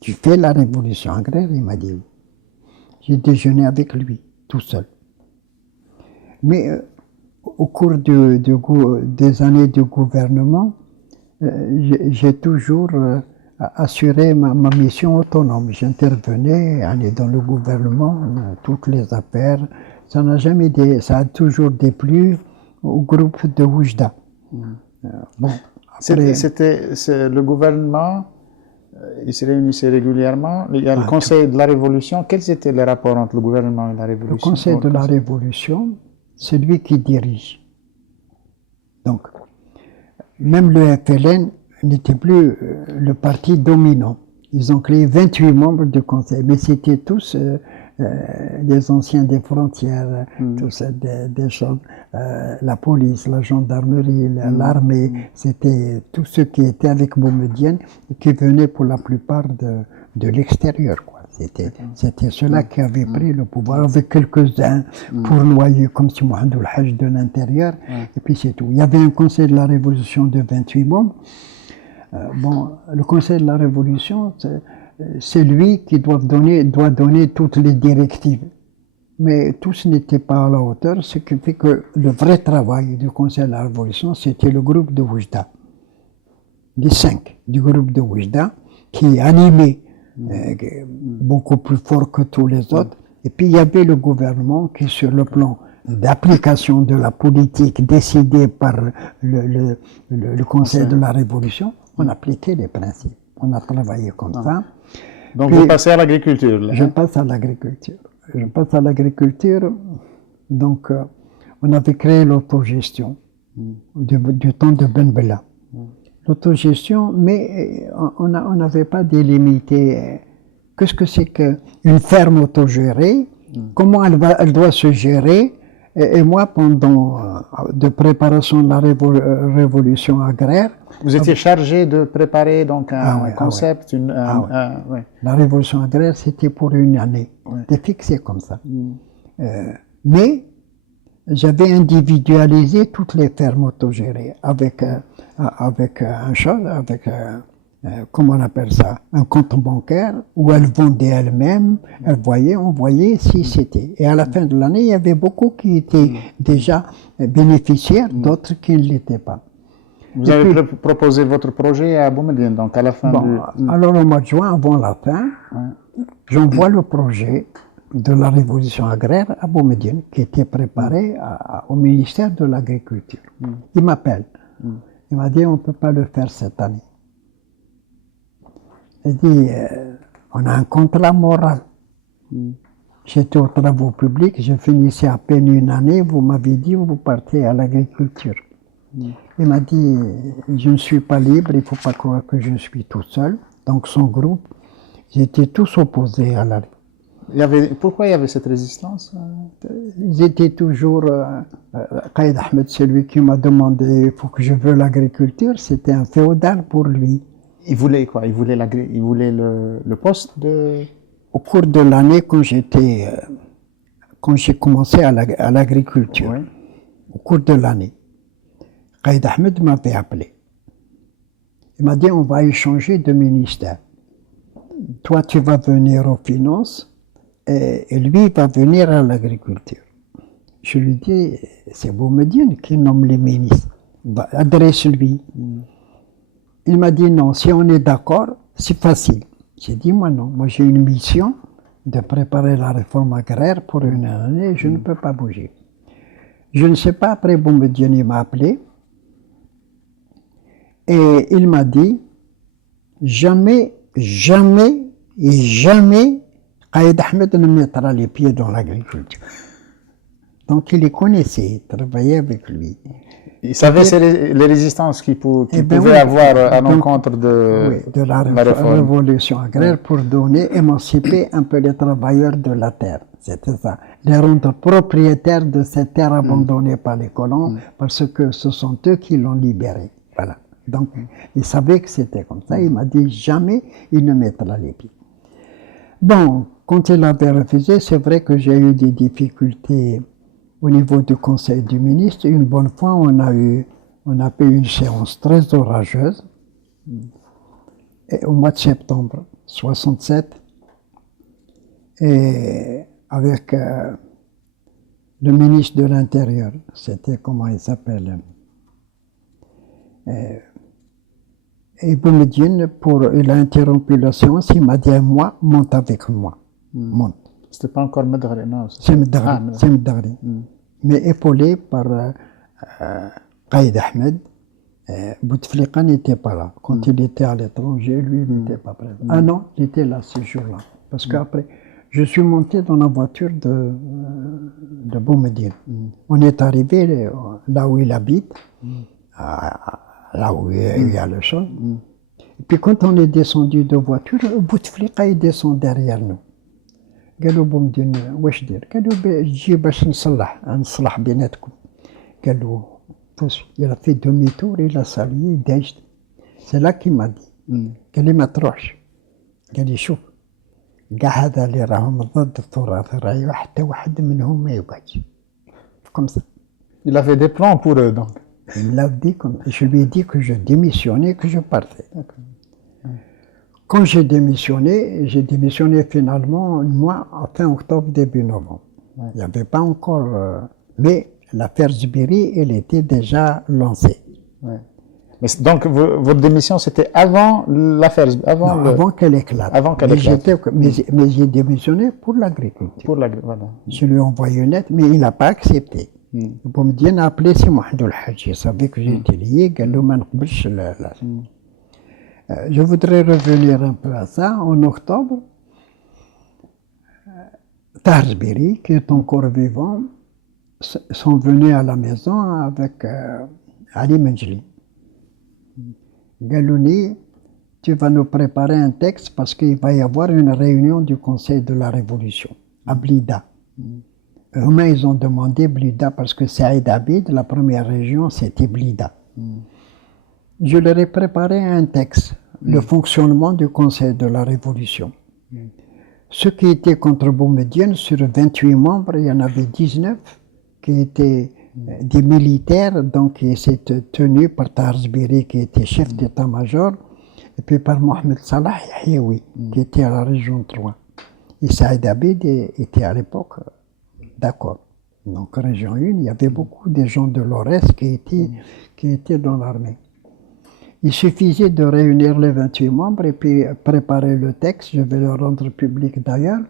Tu fais la révolution agraire? Il m'a dit, oui. J'ai déjeuné avec lui, tout seul. Mais au cours des années de gouvernement, j'ai toujours assuré ma mission autonome. J'intervenais dans le gouvernement, toutes les affaires. Ça n'a jamais ça a toujours déplu au groupe de Oujda. Bon, c'était le gouvernement, il se réunissait régulièrement. Il y a le Conseil de la Révolution. Quels étaient les rapports entre le gouvernement et la Révolution? Le Conseil de la Révolution, c'est lui qui dirige. Donc, même le FLN n'était plus le parti dominant. Ils ont créé 28 membres du Conseil, mais c'était tous les anciens des frontières, tous des choses, la police, la gendarmerie, l'armée, c'était tous ceux qui étaient avec Boumediene et qui venaient pour la plupart de l'extérieur, quoi. C'était ceux-là qui avaient pris le pouvoir avec quelques-uns pournoyés comme si Mohamed El Hadj de l'intérieur, et puis c'est tout. Il y avait un conseil de la Révolution de 28 membres. Bon, le conseil de la Révolution, c'est lui qui doit donner toutes les directives. Mais tous n'étaient pas à la hauteur, ce qui fait que le vrai travail du conseil de la Révolution, c'était le groupe de Oujda. Les 5 du groupe de Oujda, qui animait beaucoup plus fort que tous les autres. Et puis il y avait le gouvernement qui, sur le plan d'application de la politique décidée par le Conseil de la Révolution, on appliquait les principes. On a travaillé comme ça. Donc vous passez à l'agriculture? Je passe à l'agriculture. Je passe à l'agriculture. Donc, on avait créé l'autogestion du temps de Ben Bella. L'autogestion, mais on n'avait pas délimité qu'est-ce que c'est qu'une ferme autogérée, comment elle doit se gérer. Et moi, pendant de préparation de la révolution agraire... Vous étiez chargé de préparer donc un concept, ouais. La révolution agraire, c'était pour une année. C'était fixé comme ça. Mais j'avais individualisé toutes les fermes autogérées avec comment on appelle ça, un compte bancaire où elles vendaient elles-mêmes, on voyait si c'était. Et à la fin de l'année, il y avait beaucoup qui étaient déjà bénéficiaires, d'autres qui ne l'étaient pas. Vous avez proposé votre projet à Boumediene, donc à la fin Alors au mois de juin, avant la fin, j'envoie le projet de la révolution agraire à Boumediene, qui était préparé au ministère de l'Agriculture. Il m'appelle. Il m'a dit, on ne peut pas le faire cette année. Il dit, on a un contrat moral. J'étais aux travaux publics, je finissais à peine une année, vous m'avez dit, vous partez à l'agriculture. Il m'a dit, je ne suis pas libre, il ne faut pas croire que je suis tout seul. Donc son groupe, ils étaient tous opposés à la... Pourquoi il y avait cette résistance? Ils étaient toujours... Qaïd Ahmed, celui qui m'a demandé, il faut que je veuille l'agriculture, c'était un féodal pour lui. Il voulait quoi? Il voulait le poste de... Au cours de l'année, quand j'ai commencé à l'agriculture, au cours de l'année, Qaïd Ahmed m'avait appelé. Il m'a dit, on va échanger de ministère. Toi, tu vas venir aux finances et lui va venir à l'agriculture. Je lui dis, c'est Boumediene qui nomme les ministres. Adresse-lui. Il m'a dit non, si on est d'accord, c'est facile. J'ai dit moi non, moi j'ai une mission de préparer la réforme agraire pour une année, je ne peux pas bouger. Je ne sais pas, après Boumediene m'a appelé et il m'a dit jamais, jamais et jamais Qaïd Ahmed ne mettra les pieds dans l'agriculture. Donc il les connaissait, il travaillait avec lui. Il savait les résistances qu'il pouvait avoir à l'encontre de la révolution agraire pour émanciper un peu les travailleurs de la terre. C'était ça. Les rendre propriétaires de cette terre abandonnée par les colons parce que ce sont eux qui l'ont libérée. Voilà. Donc il savait que c'était comme ça. Il m'a dit jamais il ne mettra les pieds. Bon, quand il avait refusé, c'est vrai que j'ai eu des difficultés au niveau du conseil du ministre. Une bonne fois, on a fait une séance très orageuse. Et au mois de septembre 67, et avec le ministre de l'Intérieur, c'était comment il s'appelle, et Boumediene, il a interrompu la séance, il m'a dit à moi, monte avec moi, monte. C'était pas encore Medghari, non? C'est Medghari. Mais épaulé par Qaïd Ahmed. Bouteflika n'était pas là. Quand il était à l'étranger, lui, il n'était pas présent. Ah non, il était là ce jour-là. Parce qu'après, je suis monté dans la voiture de Boumediene. On est arrivé là où il habite, là où il y a le sol. Et puis quand on est descendu de voiture, Bouteflika il descend derrière nous. قالوا بومدين واش دير؟ قالوا جي باش نصلح بيناتكم. قالوا il a fait demi-tour, il a salué, داجت. C'est là qu'il m'a dit. قال لي ما تروحش. قال لي شوف كاع هذا اللي راهم ضد التراث راهي حتى واحد منهم ما يقعدش. Comme ça. Il avait des plans pour eux donc. Il l'a dit comme je lui ai dit que je démissionnais, que je partais. Quand j'ai démissionné finalement, moi, fin octobre, début novembre. Il n'y avait pas encore... mais l'affaire Zbiri, elle était déjà lancée. Mais donc, votre démission, c'était avant l'affaire avant qu'elle éclate. Avant qu'elle éclate. Mais j'ai démissionné pour l'agriculture. Voilà. Je lui ai envoyé une lettre, mais il n'a pas accepté. Boumediene a appelé si Mohamed El Hadj. Il savait que j'étais lié, قال له ما نقبلش Je voudrais revenir un peu à ça. En octobre, Tahar Zbiri, qui est encore vivant, sont venus à la maison avec Ali Menjli. Galouni, tu vas nous préparer un texte parce qu'il va y avoir une réunion du Conseil de la Révolution à Blida. Eux-mêmes, ils ont demandé Blida parce que Saïd Abid, la première région, c'était Blida. Je leur ai préparé un texte, le fonctionnement du Conseil de la Révolution. Ceux qui étaient contre Boumediene, sur 28 membres, il y en avait 19 qui étaient des militaires, donc qui étaient tenus par Tarzbiri, qui était chef d'état-major, et puis par Mohamed Salah Yahyaoui, qui était à la région 3. Et Saïd Abid était à l'époque d'accord. Donc, région 1, il y avait beaucoup de gens de l'Orest qui étaient dans l'armée. Il suffisait de réunir les 28 membres et puis préparer le texte, je vais le rendre public d'ailleurs.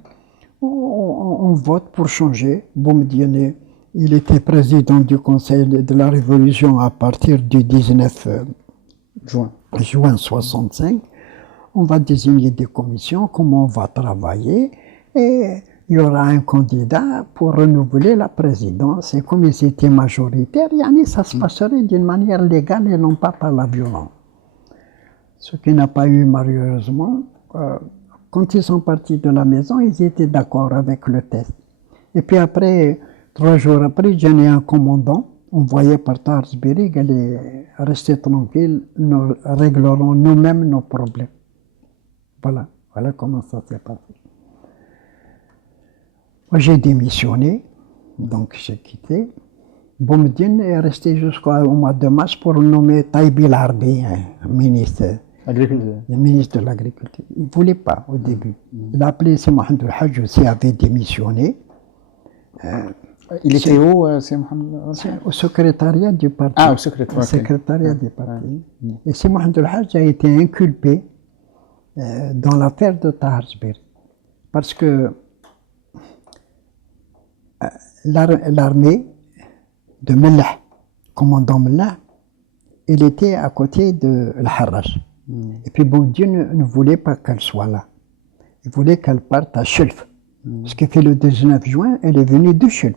On vote pour changer. Boumediene, il était président du Conseil de la Révolution à partir du 19 juin 1965. On va désigner des commissions, comment on va travailler, et il y aura un candidat pour renouveler la présidence. Et comme ils étaient majoritaires, ça se passerait d'une manière légale et non pas par la violence. Ce qui n'a pas eu malheureusement. Quand ils sont partis de la maison, ils étaient d'accord avec le test. Et puis après, 3 jours après, j'en ai un commandant, envoyé par Tarzbiri, qu'il est resté tranquille, nous réglerons nous-mêmes nos problèmes. Voilà comment ça s'est passé. Moi, j'ai démissionné, donc j'ai quitté. Boumediene est resté jusqu'au mois de mars pour nommer Taïbi Larbi, ministre. Le ministre de l'Agriculture. Il ne voulait pas au début. Il a appelé c'est Mohamed El Hadj aussi, avait démissionné. Il était où, c'est Mohamed? Au secrétariat du parti. Ah, au secrétariat. Au secrétariat du parti. Et c'est Mohamed El Hadj a été inculpé dans l'affaire de Tarzbiri. Parce que l'armée de Mellah, commandant Mellah, il était à côté de l'Harraj. Et puis Boumediene ne voulait pas qu'elle soit là. Il voulait qu'elle parte à Chulf. Ce qui fait le 19 juin, elle est venue de Chulf.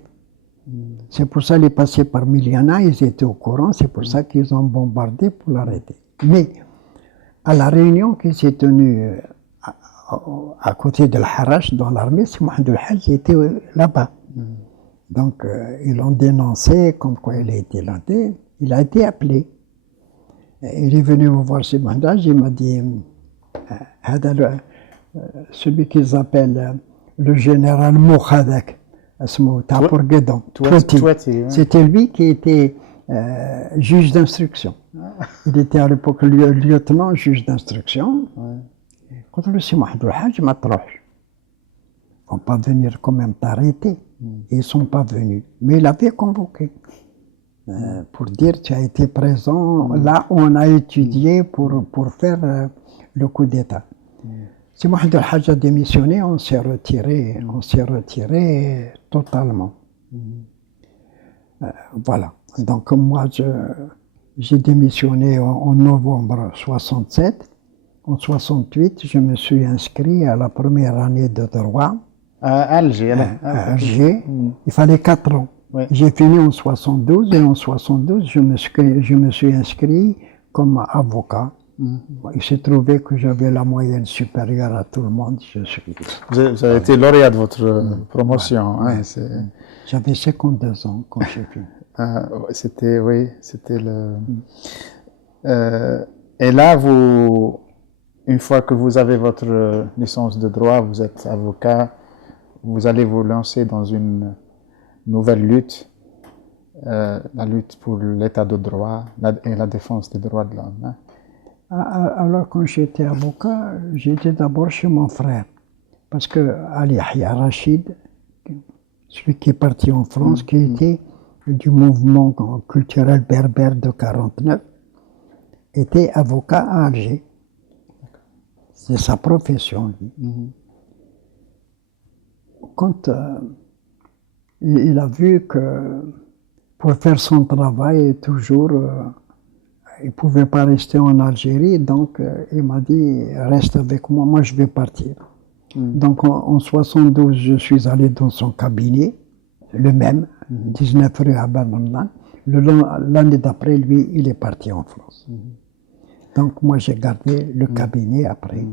C'est pour ça qu'elle est passée par Miliana, ils étaient au courant, c'est pour ça qu'ils ont bombardé pour l'arrêter. Mais à la réunion qui s'est tenue à côté de l'Harraj dans l'armée, c'est Mohamed El Hadj qui était là-bas. Donc ils l'ont dénoncé comme quoi il a été là. Il a été appelé. Il est venu me voir chez Mohamed El Hadj, il m'a dit celui qu'ils appellent le général Mokhadak, c'était lui qui était juge d'instruction. Il était à l'époque lieutenant juge d'instruction. Quand le dit Mohamed El Hadj, ma troche. Ils ne vont pas venir quand même t'arrêter. Ils ne sont pas venus. Mais il avait convoqué. Pour dire tu as été présent là où on a étudié pour faire le coup d'État. Si Mohamed El Hadj a démissionné, on s'est retiré totalement. Voilà. Donc moi, j'ai démissionné en novembre 67. En 68, je me suis inscrit à la première année de droit. À Alger. À Alger. Il fallait 4 ans. Ouais. J'ai fini en 72 et en 72, je me suis inscrit comme avocat. Il s'est trouvé que j'avais la moyenne supérieure à tout le monde. Vous avez été lauréat de votre promotion. J'avais 52 ans quand j'ai fini. C'était le... et là, une fois que vous avez votre licence de droit, vous êtes avocat, vous allez vous lancer dans une nouvelle lutte, la lutte pour l'état de droit et la défense des droits de l'homme. Alors, quand j'étais avocat, j'étais d'abord chez mon frère. Parce que Ali Yahya Rachid, celui qui est parti en France, qui était du mouvement culturel berbère de 49, était avocat à Alger. C'est sa profession, lui. Quand il a vu que pour faire son travail, toujours, il ne pouvait pas rester en Algérie, donc il m'a dit « Reste avec moi, moi je vais partir ». Donc en 72, je suis allé dans son cabinet, le même, 19 rue Abad Ramadan. L'année d'après, lui, il est parti en France. Donc moi, j'ai gardé le cabinet après.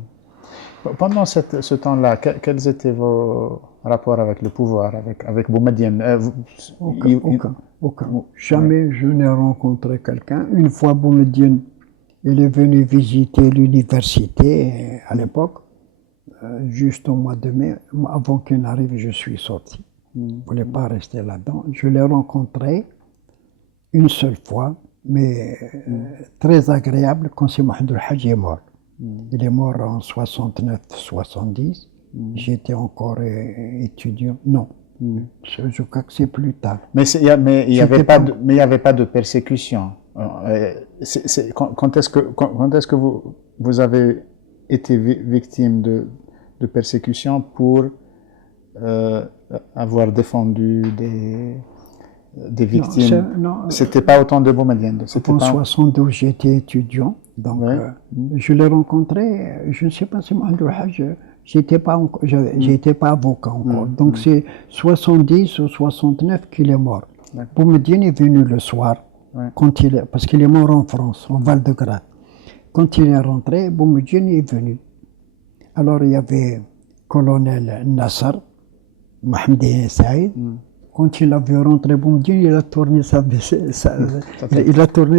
Pendant ce temps-là, quels étaient vos rapports avec le pouvoir, avec Boumediene? Aucun. Jamais je n'ai rencontré quelqu'un. Une fois, Boumediene, il est venu visiter l'université à l'époque, juste au mois de mai. Avant qu'il n'arrive, je suis sorti. Je ne voulais pas rester là-dedans. Je l'ai rencontré une seule fois, mais très agréable quand c'est Mohamed El Hadji est mort. Il est mort en 69-70. J'étais encore étudiant. Non, je crois que c'est plus tard. Mais il n'y avait pas de persécution. Quand est-ce que vous avez été victime de persécution pour avoir défendu des victimes? C'était pas autant de Boumediene. En 72, j'étais étudiant. Donc, je l'ai rencontré, je ne sais pas si Mohamed El Hadji, j'étais pas avocat encore. Donc, c'est 70 ou 69 qu'il est mort. Boumediene est venu le soir, parce qu'il est mort en France, en Val-de-Grâce. Quand il est rentré, Boumediene est venu. Alors, il y avait colonel Nasser, Mohamed Saïd. Quand il a vu rentrer Boumediene, il a tourné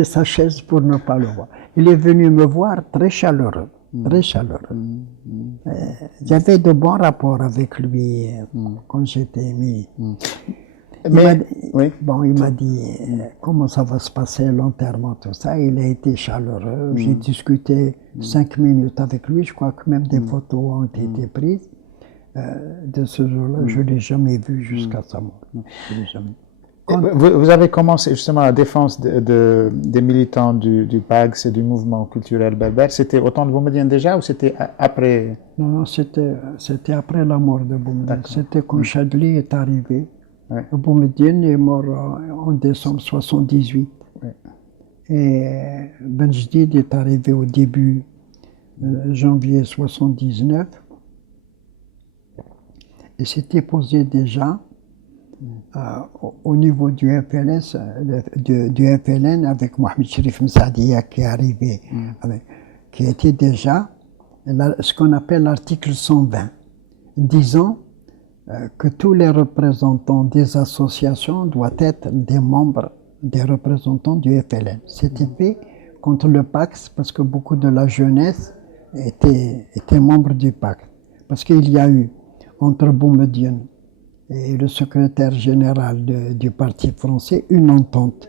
sa chaise pour ne pas le voir. Il est venu me voir très chaleureux, très chaleureux. J'avais de bons rapports avec lui quand j'étais mis. Il m'a dit comment ça va se passer, l'enterrement, tout ça. Il a été chaleureux. J'ai discuté 5 minutes avec lui. Je crois que même des photos ont été prises. De ce jour-là, je ne l'ai jamais vu jusqu'à sa mort. Vous avez commencé justement la défense des militants du PAGS et du mouvement culturel berbère. C'était au temps de Boumediene déjà ou c'était après? Non, c'était après la mort de Boumediene. C'était quand Chadli est arrivé. Boumediene est mort en décembre 78. Et Ben Jdid est arrivé au début janvier 79. Et c'était posé déjà au niveau du FLS, du FLN avec Mohamed Cherif Msadia qui est arrivé, qui était déjà ce qu'on appelle l'article 120, disant que tous les représentants des associations doivent être des membres, des représentants du FLN. C'était fait contre le PACS parce que beaucoup de la jeunesse était membre du PACS. Parce qu'il y a eu entre Boumediene et le secrétaire général du Parti français une entente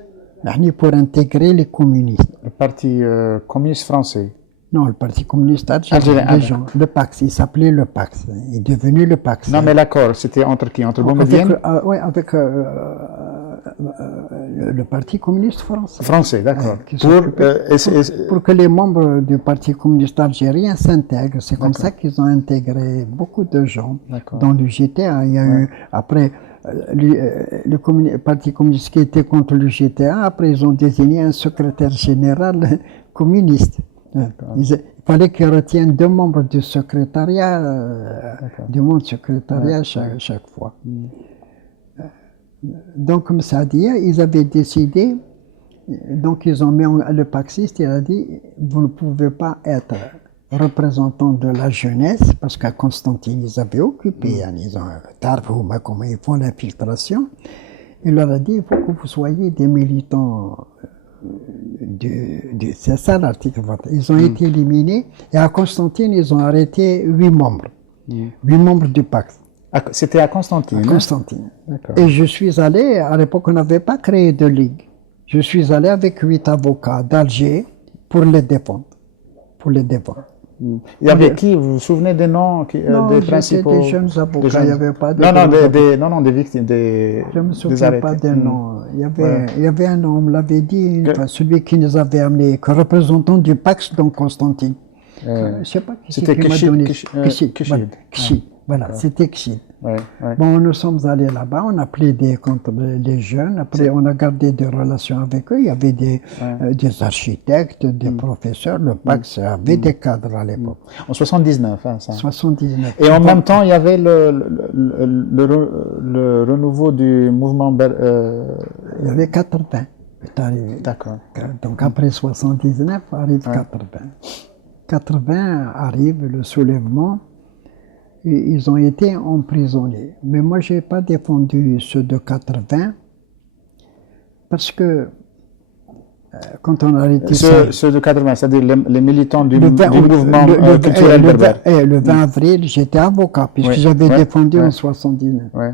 pour intégrer les communistes. Le Parti communiste français? Non, le Parti communiste algérien. Le PACS, il s'appelait le PACS. Il est devenu le PACS. Non, mais l'accord, c'était entre qui? Entre Boumediene? Oui, avec le Parti communiste français. Français, d'accord. Pour que les membres du Parti communiste algérien s'intègrent. C'est comme ça qu'ils ont intégré beaucoup de gens dans l'UGTA. Il y a eu, après, le Parti communiste qui était contre l'UGTA, après ils ont désigné un secrétaire général communiste. Il fallait qu'ils retiennent 2 membres du secrétariat, du monde secrétariat chaque fois. Donc, comme ça dit, ils avaient décidé, donc ils ont mis le paxiste, il a dit, vous ne pouvez pas être représentant de la jeunesse, parce qu'à Constantine, ils avaient occupé, ils ont comment ils font l'infiltration. Il leur a dit, il faut que vous soyez des militants. C'est ça l'article 20. Ils ont été éliminés, et à Constantine, ils ont arrêté 8 membres. 8 membres du PACS. C'était à Constantine? À Constantine. Et je suis allé, à l'époque, on n'avait pas créé de ligue. Je suis allé avec 8 avocats d'Alger pour les défendre. Il y avait qui? Vous vous souvenez des noms des principaux? Des jeunes avocats, il n'y avait pas de... Non, des victimes, je ne me souviens pas des noms. Il y avait un nom, on me l'avait dit, celui qui nous avait amené, que représentant du PACS dans Constantine. Je ne sais pas qui m'a donné. Kishid. Voilà, c'était Kchid. Ouais, ouais. Bon, nous sommes allés là-bas, on a plaidé contre les jeunes, après on a gardé des relations avec eux, il y avait des architectes, des professeurs, le PAX avait des cadres à l'époque. En 79, hein, ça. 79. Et en même temps, il y avait le renouveau du mouvement. Il y avait 80. Est arrivé. D'accord. Donc après 79 arrive 80. 80 arrive le soulèvement. Et ils ont été emprisonnés. Mais moi, je n'ai pas défendu ceux de 80 parce que quand on a arrêté ceux de 80, c'est-à-dire les militants du mouvement culturel berbère. Le 20 avril, j'étais avocat puisque j'avais défendu en 79. Ouais.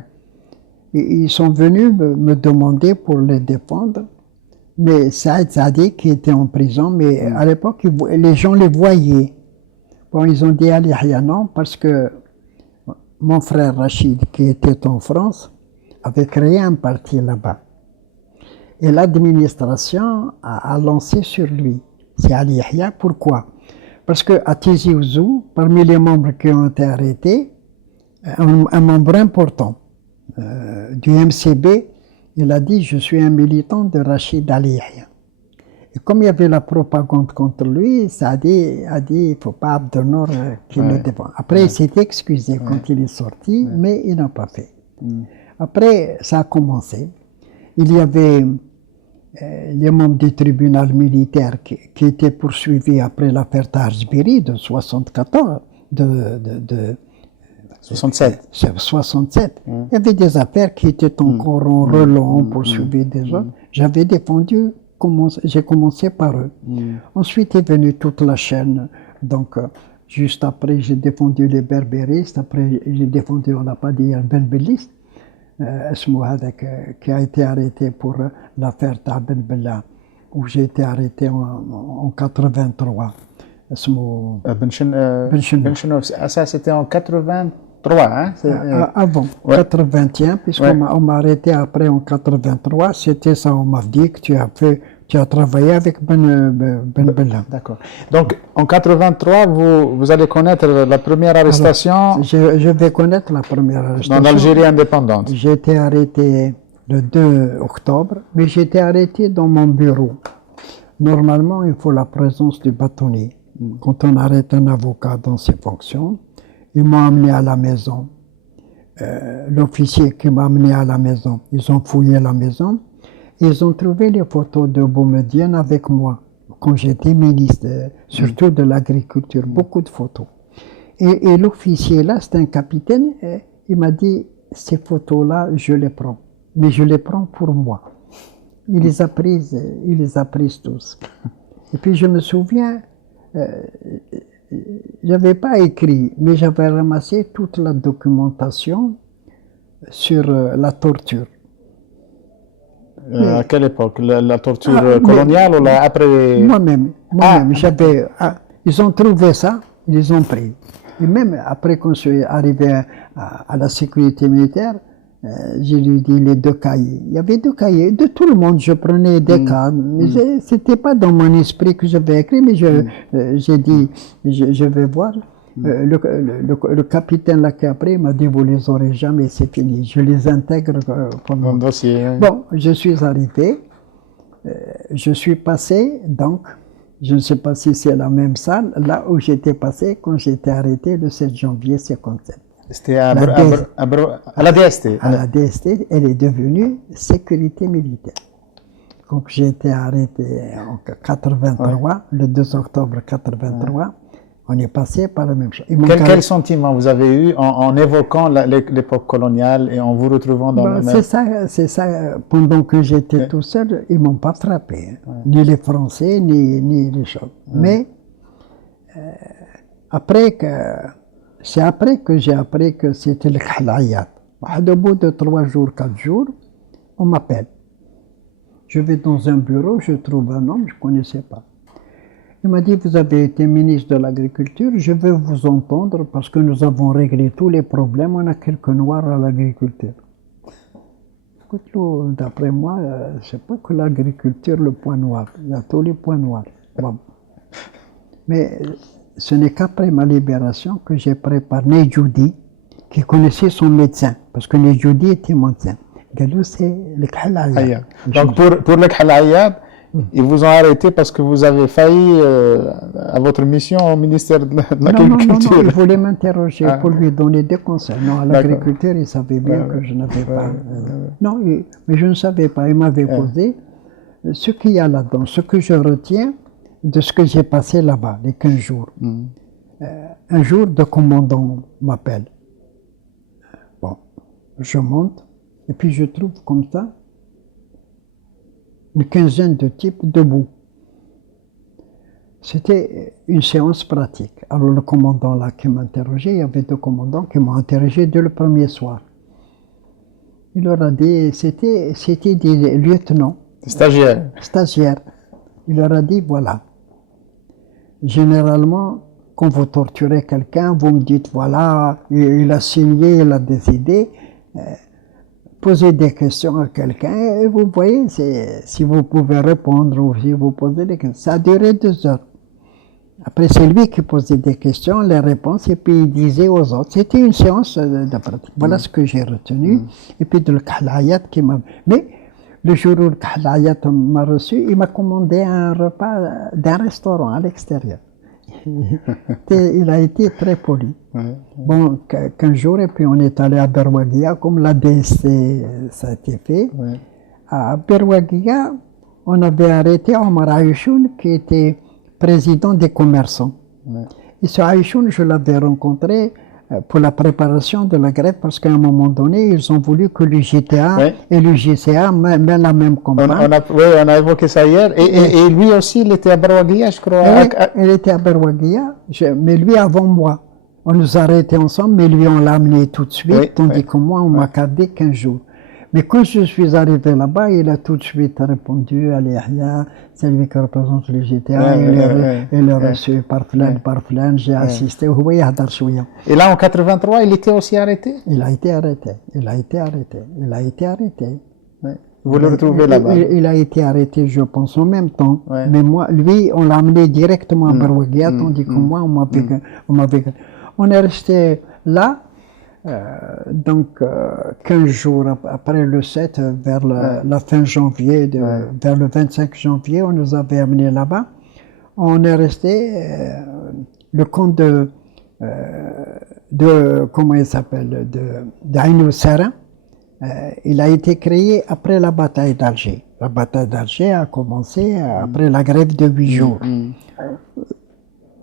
Et ils sont venus me demander pour les défendre. Mais Saïd Sadik qui était en prison, mais à l'époque, les gens les voyaient. Bon, ils ont dit à Yahya non parce que mon frère Rachid, qui était en France, avait créé un parti là-bas. Et l'administration a lancé sur lui. C'est Ali Yahya. Pourquoi? Parce qu'à Tizi Ouzou, parmi les membres qui ont été arrêtés, un membre important du MCB, il a dit « Je suis un militant de Rachid Ali Yahya ». Et comme il y avait la propagande contre lui, ça a dit il ne faut pas Abdelnour qui le défend. Après, il s'est excusé quand il est sorti, mais il n'a pas fait. Après, ça a commencé. Il y avait les membres du tribunal militaire qui étaient poursuivis après l'affaire Tahrzbiri de 74, de 67. 67. Il y avait des affaires qui étaient encore en relance, poursuivis des autres. J'avais défendu. J'ai commencé par eux. Ensuite est venue toute la chaîne. Donc, juste après, j'ai défendu les berbéristes. Après, j'ai défendu, on n'a pas dit, un belbéliste, qui a été arrêté pour l'affaire Taben Bella, où j'ai été arrêté en 83. Ça, c'était en 83, hein? Avant, 81, puisqu'on m'a arrêté après en 83, c'était ça, on m'a dit que tu as travaillé avec Ben Bella. D'accord. Donc, en 83, vous allez connaître la première arrestation. Alors, je vais connaître la première arrestation. Dans l'Algérie indépendante. J'ai été arrêté le 2 octobre, mais j'ai été arrêté dans mon bureau. Normalement, il faut la présence du bâtonnier. Quand on arrête un avocat dans ses fonctions, ils m'ont amené à la maison. L'officier qui m'a amené à la maison, ils ont fouillé la maison. Ils ont trouvé les photos de Boumediene avec moi, quand j'étais ministre, surtout de l'agriculture, beaucoup de photos. Et l'officier là, c'est un capitaine, il m'a dit, ces photos-là, je les prends. Mais je les prends pour moi. Il les a prises tous. Et puis je me souviens, j'avais pas écrit, mais j'avais ramassé toute la documentation sur la torture. À quelle époque? La torture coloniale ou après? Moi-même, ils ont trouvé ça, ils les ont pris. Et même après qu'on soit arrivé à la sécurité militaire, j'ai lu les 2 cahiers. Il y avait 2 cahiers de tout le monde. Je prenais des cas. Mais c'était pas dans mon esprit que j'avais écrit, mais j'ai dit, je vais voir. Le capitaine là qui après m'a dit, vous les aurez jamais, c'est fini. Je les intègre pendant le dossier. Oui. Bon, je suis arrivé. Je suis passé, donc, je ne sais pas si c'est la même salle, là où j'étais passé quand j'étais arrêté le 7 janvier 57. C'était à la DST. À la DST, elle est devenue sécurité militaire. Donc j'ai été arrêté en 83, le 2 octobre 83. On est passé par la même chose. Quel sentiment vous avez eu en évoquant l'époque coloniale et en vous retrouvant dans le même... C'est ça, pendant que j'étais tout seul, ils ne m'ont pas frappé. Ni les Français, ni les choses. Mais c'est après que j'ai appris que c'était le Khlayat. Au bout de 3 jours, 4 jours, on m'appelle. Je vais dans un bureau, je trouve un homme, je ne connaissais pas. Il m'a dit, vous avez été ministre de l'Agriculture, je veux vous entendre parce que nous avons réglé tous les problèmes, on a quelques noirs à l'agriculture. D'après moi, je ne sais pas que l'agriculture, le point noir, il y a tous les points noirs. Bon. Mais ce n'est qu'après ma libération que j'ai préparé Nejoudi, qui connaissait son médecin, parce que les Yehudis étaient médecins. قالوا c'est le Kahl Ayad. Ayad. Donc pour le Kahl Ayad, ils vous ont arrêté parce que vous avez failli à votre mission au ministère de l'Agriculture. Non, il voulait m'interroger pour lui donner des conseils. Non, à l'agriculture, il savait bien que je n'avais pas. Non, mais je ne savais pas. Il m'avait posé ce qu'il y a là-dedans, ce que je retiens de ce que j'ai passé là-bas, les 15 jours. Un jour, le commandant m'appelle. Bon, je monte, et puis je trouve comme ça une quinzaine de types debout. C'était une séance pratique. Alors le commandant là qui m'interrogeait, il y avait deux commandants qui m'ont interrogé dès le premier soir. Il leur a dit, c'était des lieutenants. Stagiaires. Il leur a dit, voilà, généralement, quand vous torturez quelqu'un, vous me dites, voilà, il a signé, il a décidé. Posez des questions à quelqu'un et vous voyez si vous pouvez répondre ou si vous posez des questions. Ça a duré 2 heures. Après, c'est lui qui posait des questions, les réponses, et puis il disait aux autres. C'était une séance de pratique. Voilà ce que j'ai retenu. Et puis de le Kahl Ayad qui m'a... Mais le jour où le Kahl Ayad m'a reçu, il m'a commandé un repas d'un restaurant à l'extérieur. Il a été très poli. Bon, 15 jours, et puis on est allé à Berwaguia, comme la DST, ça a été fait. À Berwaguia, on avait arrêté Omar Aïchoun, qui était président des commerçants. Et ce Aïchoun, je l'avais rencontré pour la préparation de la grève, parce qu'à un moment donné, ils ont voulu que le GTA et le GCA mènent la même combat. On a évoqué ça hier. Et lui aussi, il était à Berwaguia, je crois. Oui, il était à Berwaguia, mais lui avant moi. On nous a arrêtés ensemble, mais lui, on l'a amené tout de suite, tandis que moi, on m'a gardé 15 jours. Mais quand je suis arrivé là-bas, il a tout de suite répondu à Yahya, c'est lui qui représente le GTA, il est reçu par plein, j'ai assisté. Et là, en 83, il était aussi arrêté? Il a été arrêté. Vous le retrouvez là-bas? Il a été arrêté, je pense, en même temps. Mais moi, lui, on l'a amené directement à Berwaguia, tandis que moi, on est resté là. Donc, 15 jours après le 7, vers la fin janvier, vers le 25 janvier, on nous avait amenés là-bas. On est resté, le camp de comment il s'appelle, d'Aïnou Sarin, il a été créé après la bataille d'Alger. La bataille d'Alger a commencé après la grève de 8 jours.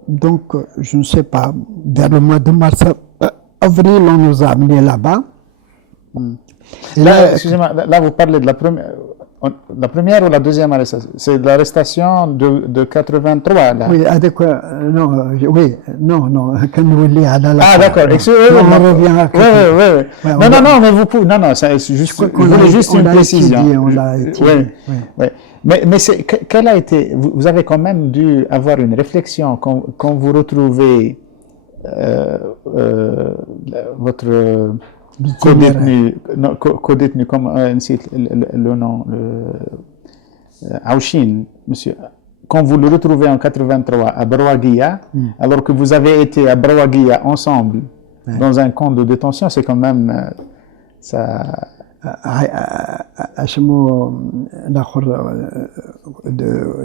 Donc, je ne sais pas, vers le mois de mars, avril, on nous a amenés là-bas. Là, excusez-moi, là vous parlez de la première ou la deuxième arrestation? C'est l'arrestation de 83, là. Oui, quand nous allons à la Ah, d'accord. On revient à... Non, mais vous pouvez... Non, c'est juste, je voulais juste une précision. On l'a étudié. Mais quelle a été... Vous avez quand même dû avoir une réflexion quand vous retrouvez votre co-détenu, comme le nom, Aouchine, monsieur, quand vous le retrouvez en 83 à Berwaguia, alors que vous avez été à Berwaguia ensemble dans un camp de détention, c'est quand même ça.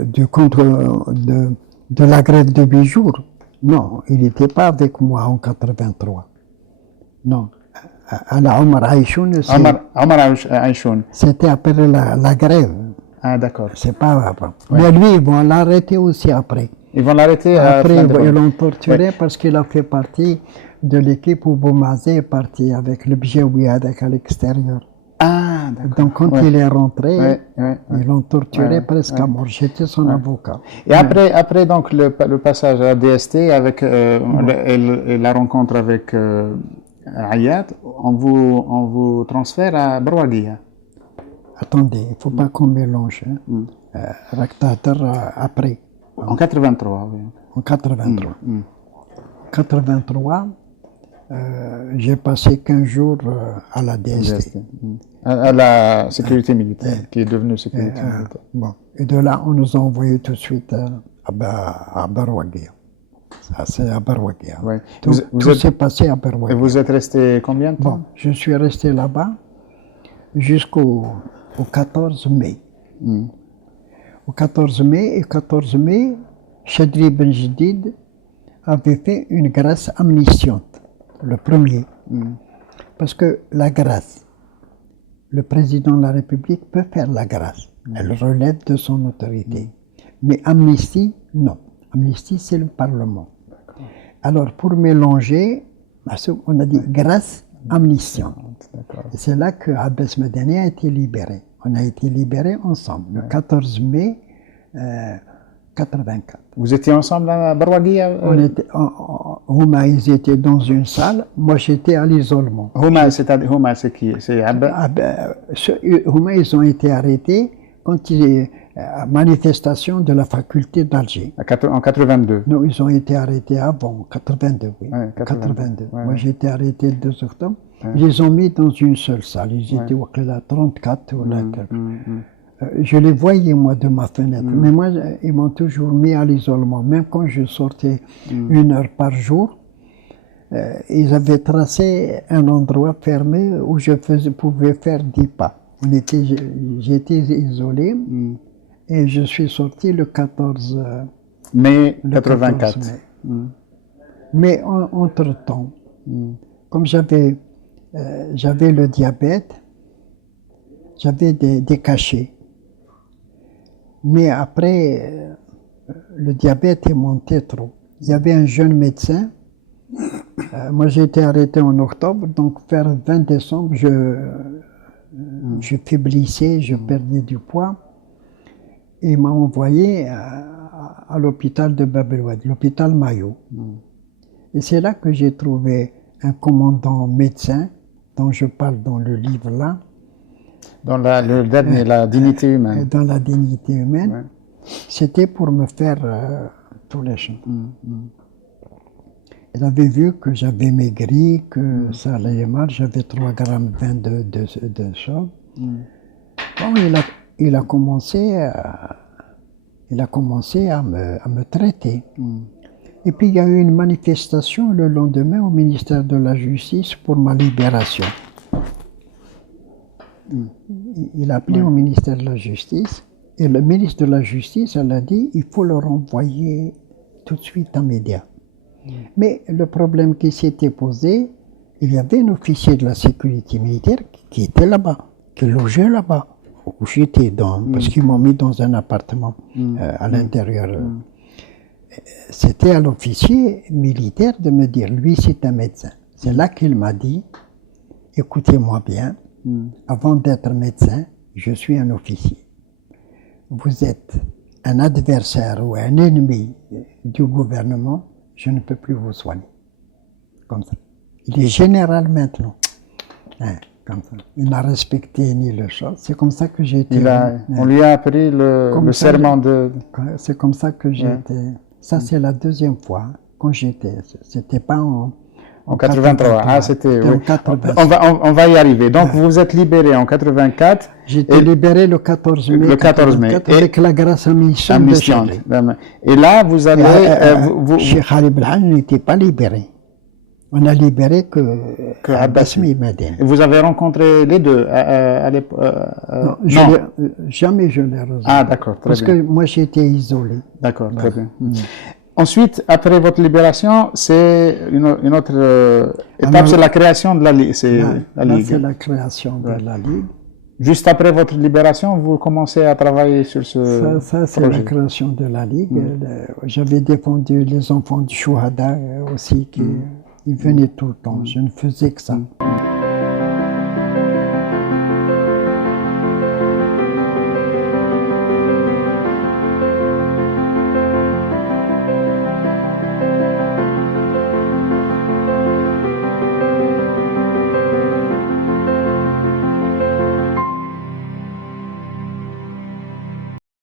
Du contre de la grève de 8 jours. Non, il n'était pas avec moi en 83. Non. Omar Aïchoun. C'était après la grève. Ah, d'accord. C'est pas avant. Mais lui, ils vont l'arrêter aussi après. Ils vont l'arrêter après. Ils l'ont torturé parce qu'il a fait partie de l'équipe où Boumazé est parti avec le Bjeouiad à l'extérieur. Ah, d'accord. Donc, quand il est rentré, ils l'ont torturé presque à mort. J'étais son avocat. Et après donc, le passage à la DST avec, et la rencontre avec Ayad, on vous transfère à Berwaguia. Attendez, il ne faut pas qu'on mélange. Raktater après. En 83, oui. En 83. 83. J'ai passé 15 jours à la DST. À la sécurité militaire, qui est devenue sécurité militaire. Bon. Et de là, on nous a envoyés tout de suite à Berwaguia. Ça, c'est à Barwagia. Ouais. Tout, tout s'est passé à Et Barwagia. vous êtes resté combien de temps? Bon, je suis resté là-bas jusqu'au 14 mai. Au 14 mai, et 14 mai, Chadri Ben Jedid avait fait une grâce amnistiante, le premier. Parce que la grâce, le président de la République peut faire la grâce. Elle relève de son autorité. Mais amnistie, non. Amnistie, c'est le Parlement. Alors, pour mélanger, on a dit grâce amnistiante. Et c'est là que Abbas Madani a été libéré. On a été libérés ensemble, le 14 mai 84. Vous étiez ensemble à Barwagia? Houma, ils étaient dans une salle, moi j'étais à l'isolement. Houma, c'est qui? C'est Abbas? Houma, ils ont été arrêtés quand il y a manifestation de la faculté d'Alger. En 82? Non, ils ont été arrêtés avant, 82, oui. Ouais, 82. Ouais, moi j'ai été arrêté le 2 octobre. Ils les ont mis dans une seule salle. Ils étaient au 34 ou là. Je les voyais, moi, de ma fenêtre. Mais moi, ils m'ont toujours mis à l'isolement. Même quand je sortais 1 heure par jour, ils avaient tracé un endroit fermé où je pouvais faire 10 pas. J'étais isolé et je suis sorti le 14 mai 84. Mais entre-temps, comme j'avais le diabète, j'avais des cachets. Mais après, le diabète est monté trop. Il y avait un jeune médecin. Moi, j'ai été arrêté en octobre, donc vers 20 décembre, je faiblissais, je perdais du poids. Et il m'a envoyé à l'hôpital de Bab el Oued, l'hôpital Mayo. Et c'est là que j'ai trouvé un commandant médecin, dont je parle dans le livre là. Dans le dernier, la dignité humaine. Dans la dignité humaine. Ouais. C'était pour me faire tous les choses. Il avait vu que j'avais maigri, que ça allait mal, j'avais 3 grammes 20 de choses. Bon, il a commencé à me traiter. Et puis il y a eu une manifestation le lendemain au ministère de la Justice pour ma libération. Il a appelé au ministère de la Justice et le ministre de la Justice elle a dit il faut le renvoyer tout de suite en médias. Mais le problème qui s'était posé, il y avait un officier de la sécurité militaire qui était là-bas, qui logeait là-bas, où j'étais parce qu'ils m'ont mis dans un appartement à l'intérieur. C'était à l'officier militaire de me dire, lui c'est un médecin. C'est là qu'il m'a dit, écoutez-moi bien, avant d'être médecin, je suis un officier. Vous êtes un adversaire ou un ennemi du gouvernement, je ne peux plus vous soigner. Comme ça. Il est général maintenant. Comme ça. Il n'a respecté ni le chose. C'est comme ça que j'ai été... on lui a appris le serment de... C'est comme ça que j'ai été... Ça, c'est la 2e fois quand j'étais... C'était pas en 83. Ah, c'était... Oui. En on va y arriver. Donc, vous vous êtes libéré en 84. J'ai été libéré le 14 mai. Le 14 mai. Avec la grâce amnistiante. Et là, vous avez... Cheikh Ali Belhaj n'était pas libéré. On a libéré que Abbas Madani. Vous avez rencontré les deux à l'époque? Non, jamais je l'ai revu. Ah, d'accord, très bien. Parce que moi, j'étais isolé. D'accord, très bien. Ensuite, après votre libération, c'est une autre étape, c'est la création de la Ligue. C'est la création de la Ligue. Juste après votre libération, vous commencez à travailler sur ce Ça, c'est la création de la Ligue. J'avais défendu les enfants du Chouhada aussi, qui ils venaient tout le temps. Je ne faisais que ça.